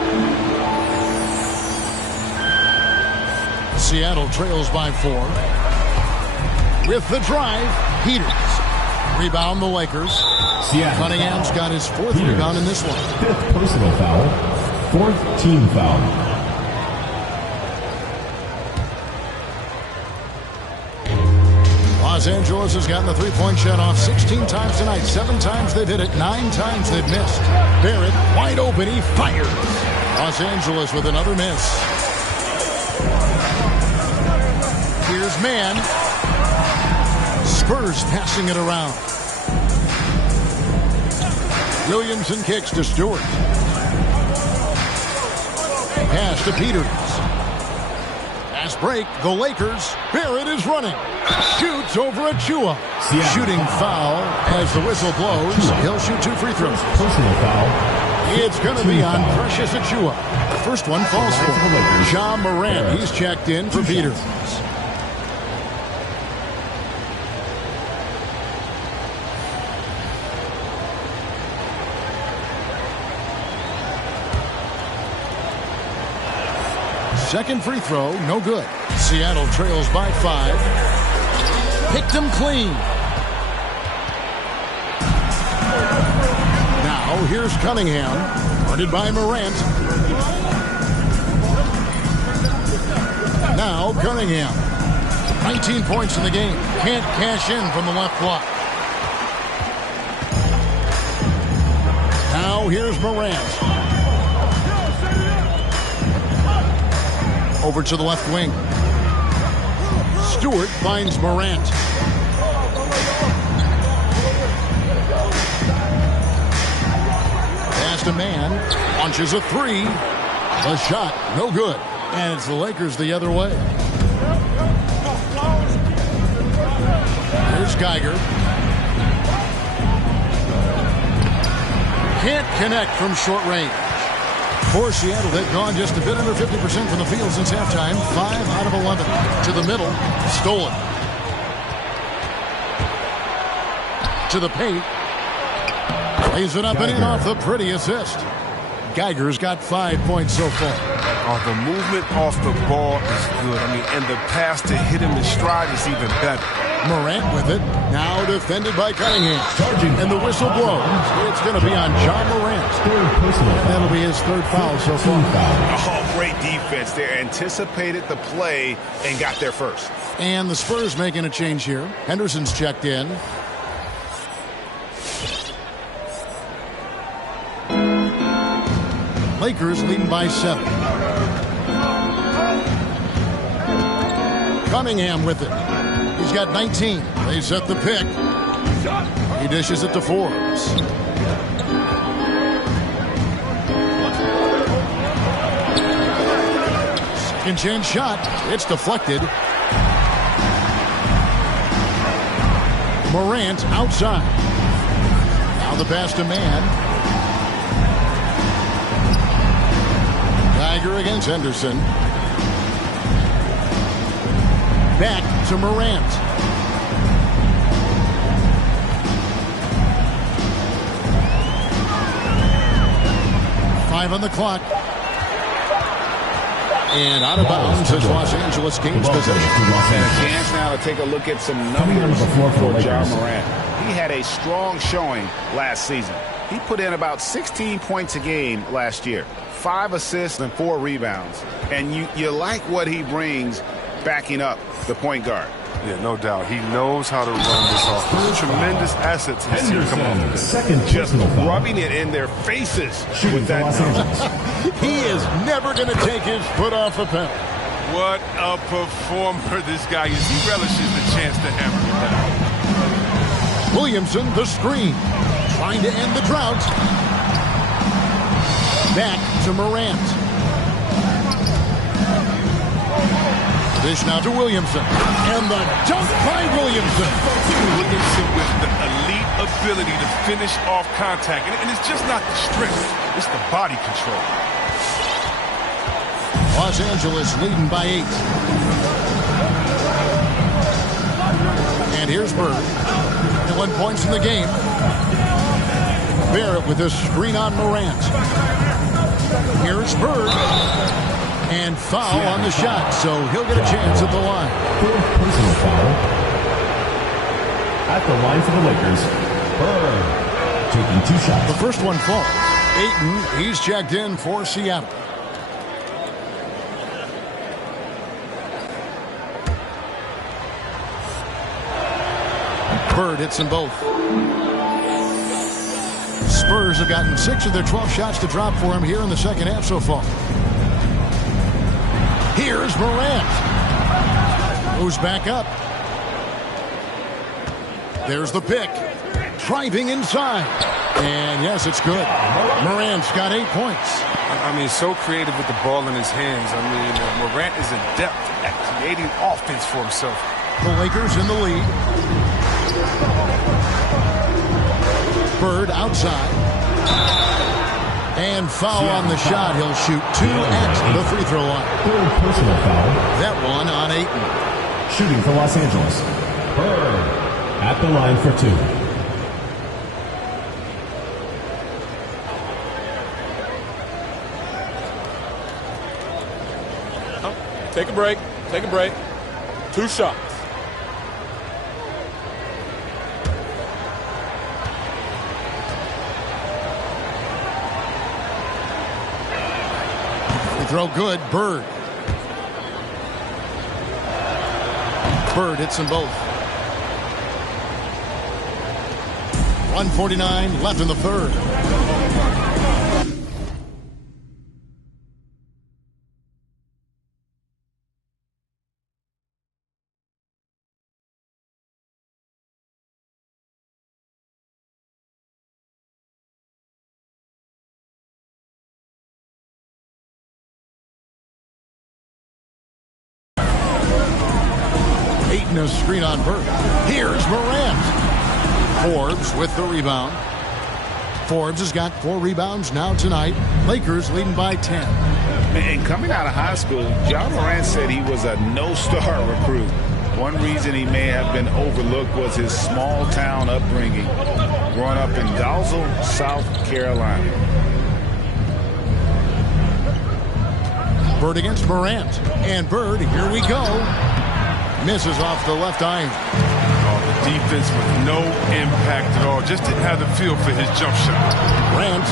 Seattle trails by 4. With the drive, Peters. Rebound the Lakers. Cunningham's got his 4th rebound in this one. 5th personal foul. 4th team foul. Los Angeles has gotten the 3-point shot off 16 times tonight. 7 times they've hit it. 9 times they've missed. Barrett wide open. He fires. Los Angeles with another miss. Here's Mann. Spurs passing it around. Williamson kicks to Stewart. Pass to Peters. Pass break. The Lakers. Barrett is running. Shoots over Achua. Shooting foul as the whistle blows. He'll shoot 2 free throws. Personal foul. It's going to be on Precious Achua. The first one falls for Ja Morant. He's checked in for Peters. Second free throw, no good. Seattle trails by 5. Picked him clean. Now here's Cunningham, guarded by Morant. Now Cunningham, 19 points in the game. Can't cash in from the left block. Now here's Morant. Over to the left wing. Stewart finds Morant. Pass to Mann. Launches a 3. The shot, no good. And it's the Lakers the other way. Here's Geiger. Can't connect from short range. For Seattle, they've gone just a bit under 50% from the field since halftime. 5 out of 11. To the middle. Stolen. To the paint. Lays it up and in off the pretty assist. Geiger's got 5 points so far. Oh, the movement off the ball is good. I mean, and the pass to hit him in stride is even better. Morant with it. Now defended by Cunningham. And the whistle blows. It's going to be on John Morant. That'll be his third foul so far. Oh, great defense there. Anticipated the play and got there first. And the Spurs making a change here. Henderson's checked in. Lakers leading by 7. Cunningham with it. He's got 19. They set the pick. He dishes it to Forbes. Second chance shot. It's deflected. Morant outside. Now the pass to man. Geiger against Henderson. Back to Morant. Five on the clock. And out of bounds as Los Angeles gains possession. And a chance now to take a look at some numbers for Ja Morant. He had a strong showing last season. He put in about 16 points a game last year. 5 assists and 4 rebounds. And you like what he brings backing up the point guard. Yeah, no doubt. He knows how to run this offense. Tremendous asset to this team. Come on. Just rubbing it in their faces with that. He is never going to take his foot off the pedal. What a performer this guy is. He relishes the chance to hammer it down. Williamson, the screen. Trying to end the drought. Back to Morant. Dish now to Williamson. And the dunk by Williamson. Williamson with the elite ability to finish off contact. And it's just not the strength. It's the body control. Los Angeles leading by 8. And here's Bird. 1 points in the game. Barrett with a screen on Morant. Here's Bird. And foul on the shot, so he'll get a chance at the line. Fourth personal foul. At the line for the Lakers, Bird taking 2 shots. The first one falls. Ayton, he's checked in for Seattle. Bird hits them both. Spurs have gotten 6 of their 12 shots to drop for him here in the second half so far. Here's Morant. Moves back up. There's the pick. Driving inside. And yes, it's good. Morant's got 8 points. I mean, so creative with the ball in his hands. I mean, Morant is adept at creating offense for himself. The Lakers in the lead. Bird outside. And foul on the shot. He'll shoot 2 at the free throw line. Third personal foul. That one on Ayton. Shooting for Los Angeles. Bird at the line for 2. Take a break. Take a break. 2 shots. Throw good. Bird. Bird hits them both. 1:49 left in the third. Ayton a screen on Bird. Here's Morant. Forbes with the rebound. Forbes has got 4 rebounds now tonight. Lakers leading by 10. And coming out of high school, Ja Morant said he was a no-star recruit. One reason he may have been overlooked was his small-town upbringing, growing up in Dalzell, South Carolina. Bird against Morant. And Bird, here we go. Misses off the left iron. The defense with no impact at all. Just didn't have the feel for his jump shot. Morant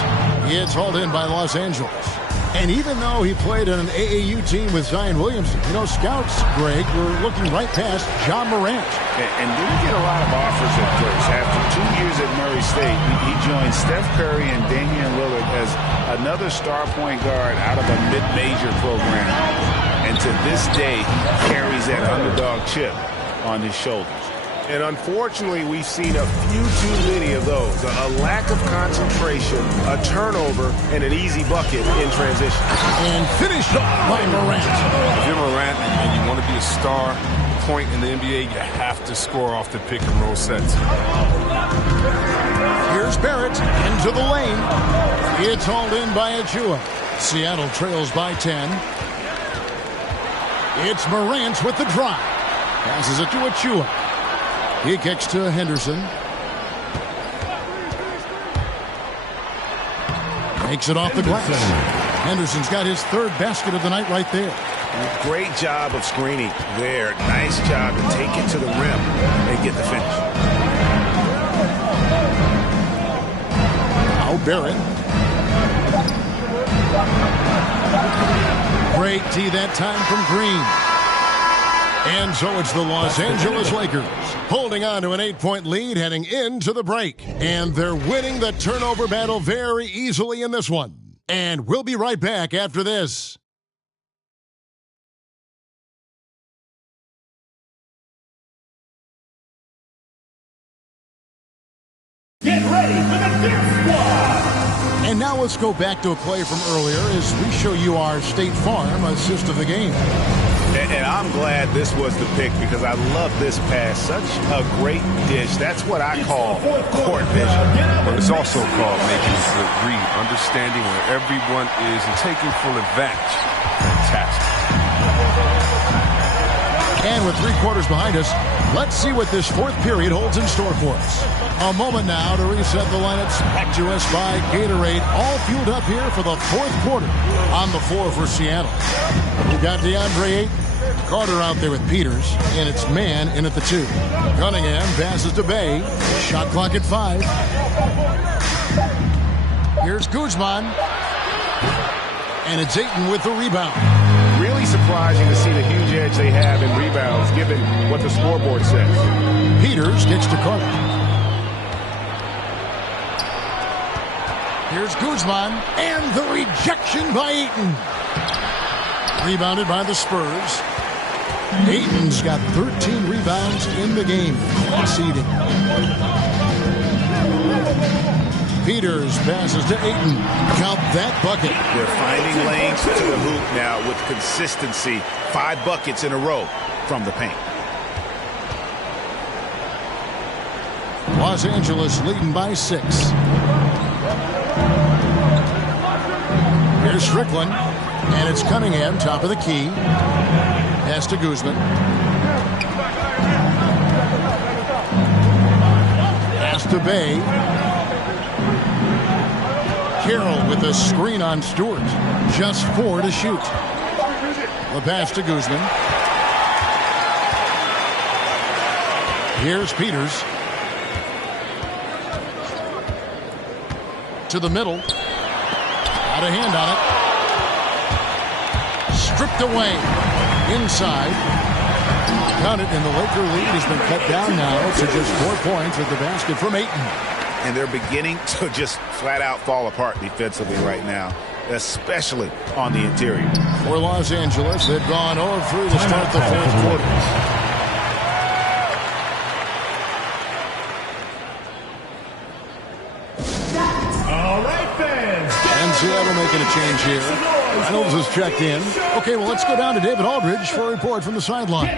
gets hauled in by Los Angeles. And even though he played on an AAU team with Zion Williamson, scouts, Greg, were looking right past John Morant. And didn't get a lot of offers at first. After 2 years at Murray State, he joined Steph Curry and Damian Lillard as another star point guard out of a mid-major program. And to this day, he carries that underdog chip on his shoulders. And unfortunately, we've seen a few too many of those. A lack of concentration, a turnover, and an easy bucket in transition. And finished off by Morant. If you're Morant and you want to be a star point in the NBA, you have to score off the pick and roll sets. Here's Barrett into the lane. It's hauled in by Achua. Seattle trails by 10. It's Morant with the drive. Passes it to Achua. He kicks to Henderson. Makes it off the glass. Henderson's got his third basket of the night right there. Great job of screening there. Nice job to take it to the rim and get the finish. Now Barrett. Great tee that time from Green. And so it's the Los Angeles Lakers holding on to an 8-point lead heading into the break. And they're winning the turnover battle very easily in this one. And we'll be right back after this. Get ready for the Fierce Squad! And now let's go back to a play from earlier as we show you our State Farm assist of the game. And I'm glad this was the pick because I love this pass. Such a great dish. That's what I call court vision. But it's also called making a good read, understanding where everyone is and taking full advantage. Fantastic. And with 3 quarters behind us, let's see what this fourth period holds in store for us. A moment now to reset the lineups back to us by Gatorade. All fueled up here for the fourth quarter. On the floor for Seattle. We've got DeAndre Ayton. Carter out there with Peters, and it's man in at the 2. Cunningham passes to Bay. Shot clock at 5. Here's Guzman. And it's Ayton with the rebound. Really surprising to see the huge edge they have in rebounds, given what the scoreboard says. Peters gets to Carter. Here's Guzman, and the rejection by Ayton. Rebounded by the Spurs. Ayton's got 13 rebounds in the game. Conceding. Peters passes to Ayton. Count that bucket. They're finding lanes to the hoop now with consistency. 5 buckets in a row from the paint. Los Angeles leading by 6. Here's Strickland. And it's Cunningham, top of the key. Pass to Guzman. Pass to Bay. Carroll with a screen on Stewart. Just 4 to shoot. The pass to Guzman. Here's Peters. To the middle. Got a hand on it. Stripped away. Inside. Count it, and the Laker lead has been cut down now to just 4 points with the basket from Ayton. And they're beginning to just flat-out fall apart defensively right now, especially on the interior. For Los Angeles, they've gone 0-3 to start the fourth quarter. All right, fans. And Seattle making a change here. Reynolds has checked in. Okay, well, let's go down to David Aldridge for a report from the sideline.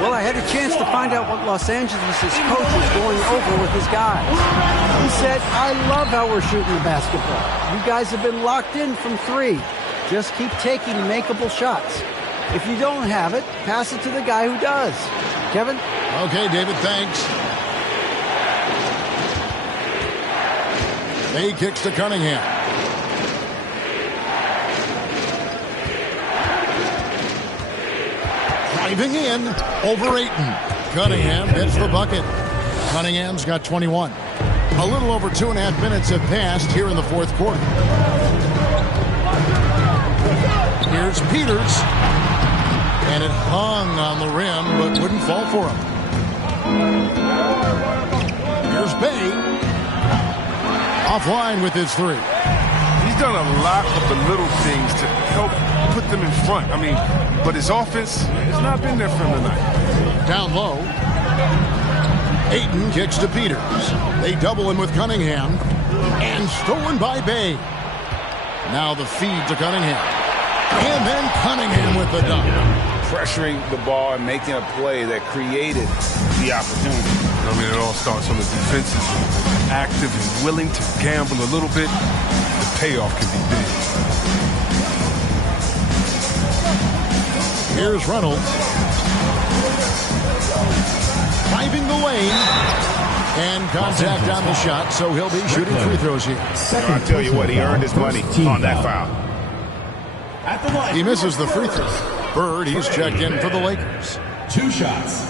Well, I had a chance to find out what Los Angeles' coach is going over with his guys. He said, I love how we're shooting the basketball. You guys have been locked in from 3. Just keep taking makeable shots. If you don't have it, pass it to the guy who does. Kevin? Okay, David, thanks. Bay kicks to Cunningham. Driving in over Ayton. Cunningham hits the bucket. Cunningham's got 21. A little over 2.5 minutes have passed here in the fourth quarter. Here's Peters. And it hung on the rim, but wouldn't fall for him. Here's Bay. Offline with his three. He's done a lot of the little things to help put them in front. I mean, but his offense has not been there for him tonight. Down low. Ayton kicks to Peters. They double him with Cunningham. And stolen by Bay. Now the feed to Cunningham. And then Cunningham with the dunk. Pressuring the ball and making a play that created the opportunity. I mean, it all starts on the defensive, active and willing to gamble a little bit. The payoff can be big. Here's Reynolds. Driving the lane. And contact on the shot, so he'll be shooting free throws here. I tell you what, he earned his money on that foul. He misses the free throw. Bird, he's checked in for the Lakers. 2 shots.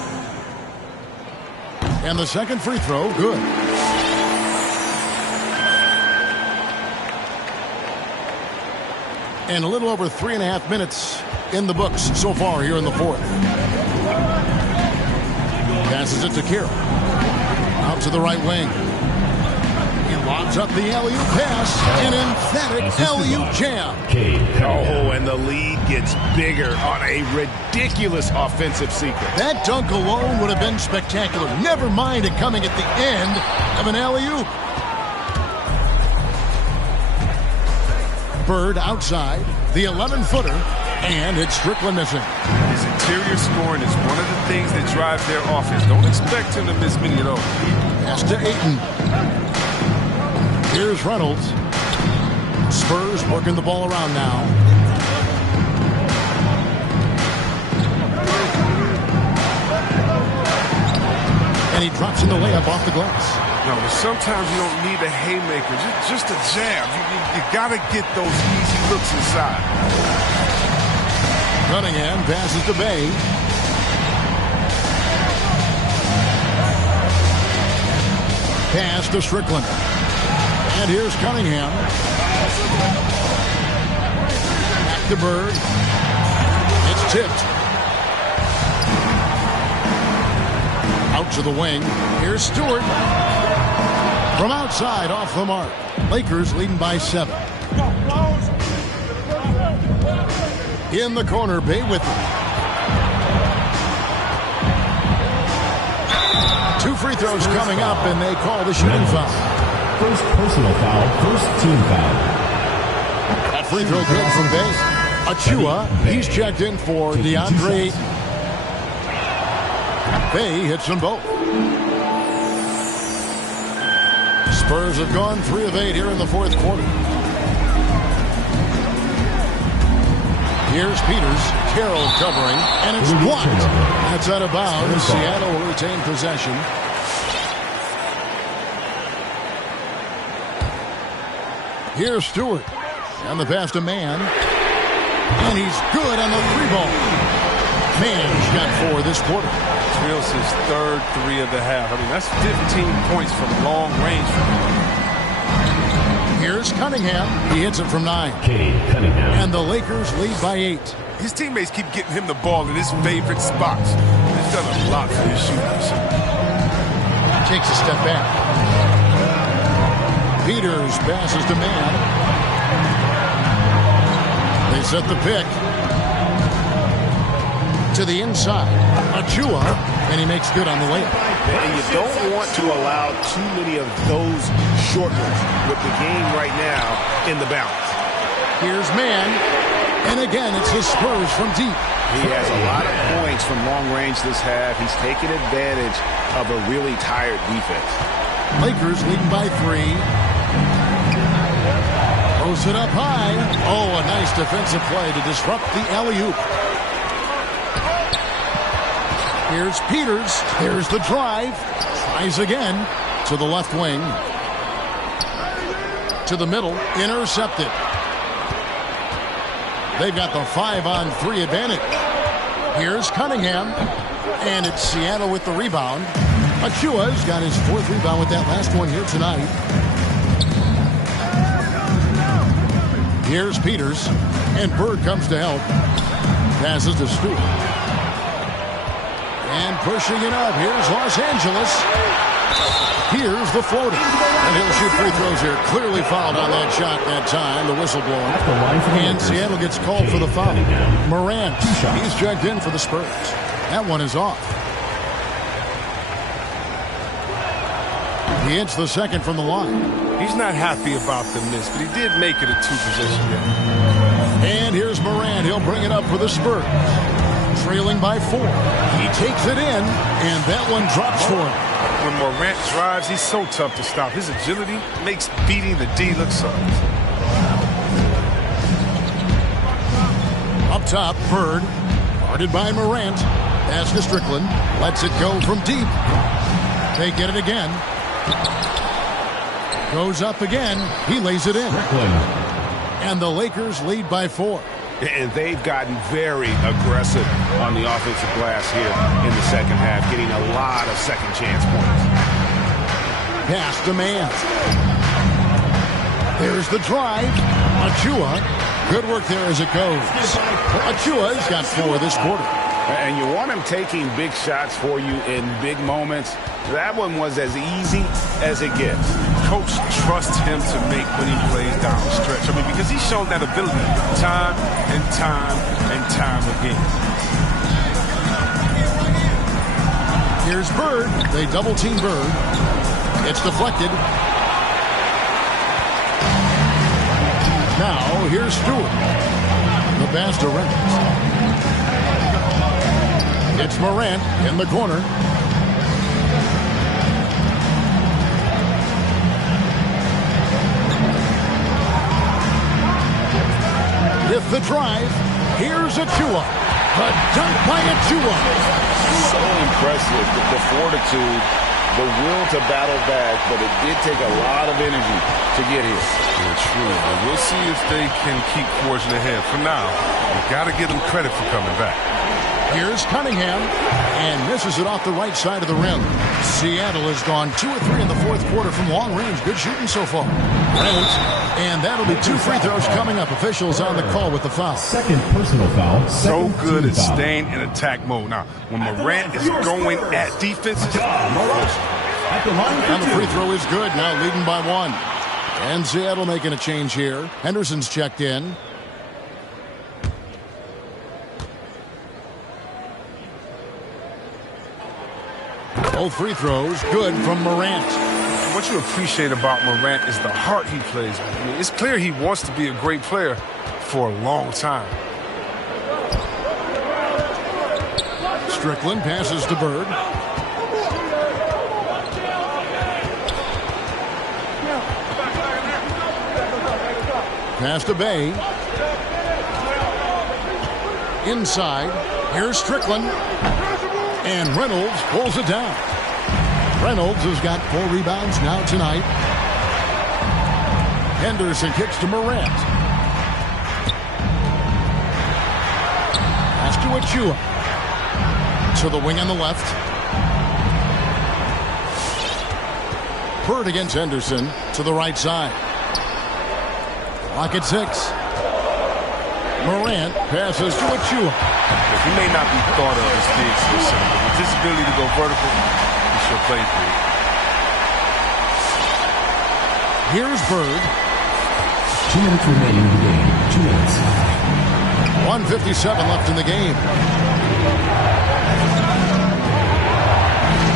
And the second free throw, good. And a little over 3.5 minutes in the books so far here in the fourth. Passes it to Carroll. Out to the right wing. He lobs up the alley-oop pass. An emphatic alley-oop jam. Oh, and the lead gets bigger on a ridiculous offensive sequence. That dunk alone would have been spectacular. Never mind it coming at the end of an alley-oop. Bird outside, the 11-footer, and it's Strickland missing. His interior scoring is one of the things that drive their offense. Don't expect him to miss many of those. Pass to Ayton. Here's Reynolds. Spurs working the ball around now. And he drops in the layup off the glass. No, but sometimes you don't need a haymaker, just a jab. You got to get those easy looks inside. Cunningham passes to Bay. Pass to Strickland. And here's Cunningham. Back to Bird. It's tipped. Out to the wing. Here's Stewart. From outside, off the mark. Lakers leading by 7. In the corner, Bay with it. 2 free throws coming up, and they call the shooting foul. First personal foul, first team foul. That free throw good from Bay. Achua, he's checked in for DeAndre Ayton. Bay hits them both. Spurs have gone 3 of 8 here in the fourth quarter. Here's Peters. Carroll covering, and it's blocked. That's out of bounds. Seattle will retain possession. Here's Stewart. And the pass to Mann. And he's good on the 3-ball. Mann's got 4 this quarter. Drills his third 3 of the half. I mean, that's 15 points from long range. Here's Cunningham. He hits it from 9. Cunningham. And the Lakers lead by 8. His teammates keep getting him the ball in his favorite spots. He's done a lot for his shooters. Takes a step back. Peters passes to Mann. They set the pick. To the inside. Achua, and he makes good on the layup. And you don't want to allow too many of those short ones with the game right now in the balance. Here's Mann, and again it's the Spurs from deep. He has a lot of points from long range this half. He's taken advantage of a really tired defense. Lakers leading by 3. Throws it up high. Oh, a nice defensive play to disrupt the alley-oop. Here's Peters. Here's the drive. Tries again to the left wing. To the middle. Intercepted. They've got the 5-on-3 advantage. Here's Cunningham. And it's Seattle with the rebound. Achua's got his 4th rebound with that last one here tonight. Here's Peters. And Bird comes to help. Passes to Stewart. And pushing it up. Here's Los Angeles. Here's the floater. And he'll shoot free throws here. Clearly fouled on that shot that time. The whistle blowing. And Seattle gets called for the foul. Morant. He's checked in for the Spurs. That one is off. He hits the second from the line. He's not happy about the miss, but he did make it a 2-position game. And here's Morant. He'll bring it up for the Spurs. Trailing by 4. He takes it in, and that one drops for him. When Morant drives, he's so tough to stop. His agility makes beating the D look soft. Up top, Bird. Guarded by Morant. Pass to Strickland. Lets it go from deep. They get it again. Goes up again. He lays it in. And the Lakers lead by 4. And they've gotten very aggressive on the offensive glass here in the second half, getting a lot of second chance points. Pass to Mann. There's the drive. Achua. Good work there as it goes. Achua's got 4 this quarter. And you want him taking big shots for you in big moments. That one was as easy as it gets. Coach trusts him to make when he plays down the stretch. I mean, because he's shown that ability time and time and time again. Here's Bird. They double-team Bird. It's deflected. Now, here's Stewart. The pass to Reynolds. It's Morant in the corner. With the drive, here's Achua. The dunk by Achua. So impressive, the fortitude, the will to battle back, but it did take a lot of energy to get here. Yeah, true. But we'll see if they can keep forging ahead. For now, you've got to give them credit for coming back. Here's Cunningham, and misses it off the right side of the rim. Seattle has gone 2 of 3 in the 4th quarter from long range. Good shooting so far. Reynolds, and that'll be 2 free throws coming up. Officials on the call with the foul. Second personal foul. So good at staying in attack mode. Now, when Morant is going at defenses, and the free throw is good. Now leading by 1. And Seattle making a change here. Henderson's checked in. Both free throws good from Morant. What you appreciate about Morant is the heart he plays with. I mean, it's clear he wants to be a great player for a long time. Strickland passes to Bird. Pass to Bay. Inside. Here's Strickland. And Reynolds pulls it down. Reynolds has got 4 rebounds now tonight. Henderson kicks to Morant. Pass to Achua. To the wing on the left. Bird against Henderson to the right side. Clock at 6. Morant passes to Achua. He may not be thought of as big for a center, but with his ability to go vertical, he sure plays big. Here's Bird. 2 minutes remaining in the game. 2 minutes. 1:57 left in the game.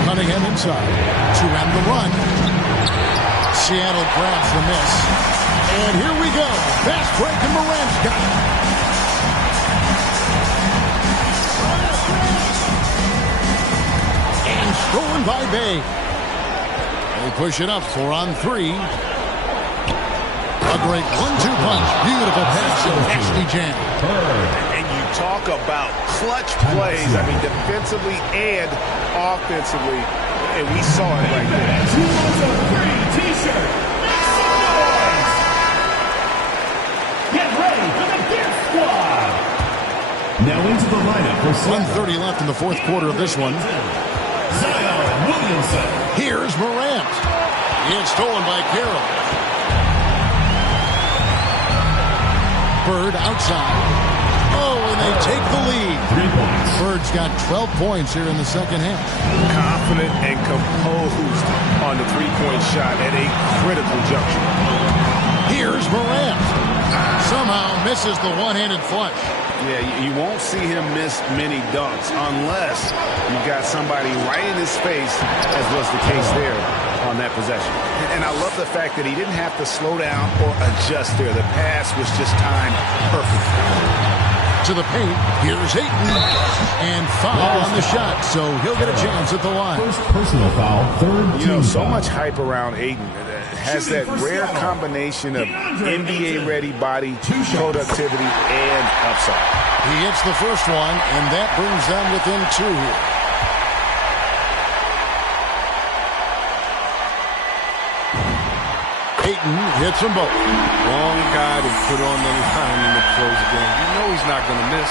Cunningham inside to end the run. Seattle grabs the miss. And here we go. Fast break, and Morant's got it. And stolen by Bay. They push it up 4 on 3. A great 1-2 punch. Beautiful pass and nasty jam. And you talk about clutch plays. I mean, defensively and offensively. And we saw it right there. 2 months of free t-shirt. Get ready for the Gift Squad. Now into the lineup for 1:30 left in the fourth quarter of this one. Zion Williamson. Here's Morant. It's stolen by Carroll. Bird outside. Oh, and they take the lead. 3 points. Bird's got 12 points here in the second half. Confident and composed on the three-point shot at a critical juncture. Here's Morant. Somehow misses the one-handed flush. Yeah, you won't see him miss many dunks unless you've got somebody right in his face, as was the case there on that possession. And I love the fact that he didn't have to slow down or adjust there. The pass was just timed perfect. To the paint, here's Ayton, and foul on the shot, so he'll get a chance at the line. First personal foul, third team So foul. much hype around Ayton. Has that rare combination of NBA-ready body, productivity, and upside. He hits the first one, and that brings them within 2 here. Ayton hits them both. Wrong guy to put on the line in the close game. You know he's not going to miss.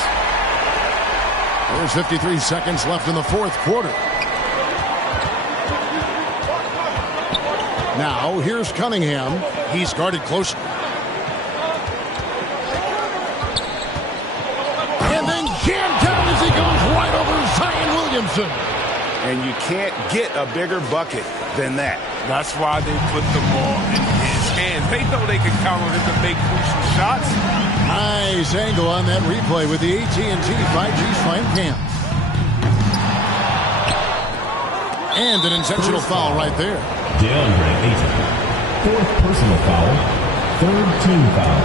There's 53 seconds left in the fourth quarter. Now, here's Cunningham. He's guarded close. And then jammed down as he goes right over Zion Williamson. And you can't get a bigger bucket than that. That's why they put the ball in his hands. They know they can count on him to make crucial shots. Nice angle on that replay with the AT&T 5G Slam Cam. And an intentional foul right there. DeAndre Ayton. Fourth personal foul, third team foul.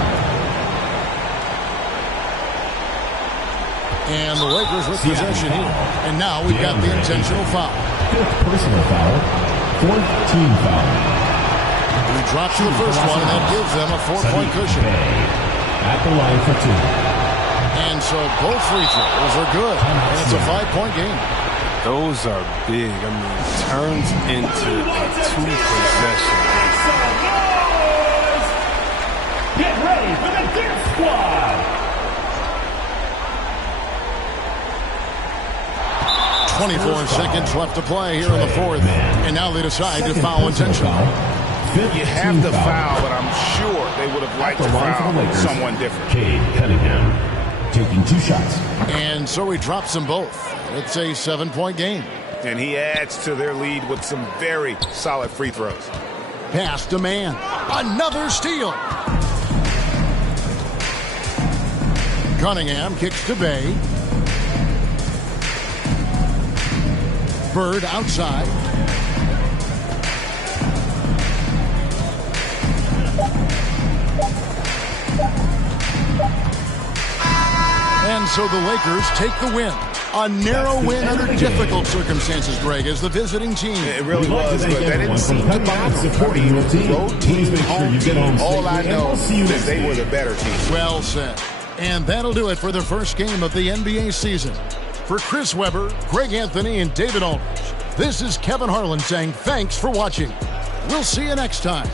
And the Lakers with possession here. And now we've got the intentional foul. Fifth personal foul, fourth team foul. He drops the first one, and that gives them a 4-point cushion. At the line for 2. And so both free throws are good. And it's a 5-point game. Those are big. I mean, it turns into a 2-possession. Get ready for the Dip Squad. 24 seconds left to play here in the fourth. And now they decide to foul intentionally. You have the foul, but I'm sure they would have liked to foul someone different. Cade Cunningham taking 2 shots. And so he drops them both. It's a 7-point game. And he adds to their lead with some very solid free throws. Pass to Man. Another steal. Cunningham kicks to Bay. Bird outside. And so the Lakers take the win. A narrow win under difficult circumstances, Greg, as the visiting team. It really was, but that didn't seem to bother them. I mean, road team, home team, all I know is that they were the better team. Well said. And that'll do it for the first game of the NBA season. For Chris Webber, Greg Anthony, and David Aldridge, this is Kevin Harlan saying thanks for watching. We'll see you next time.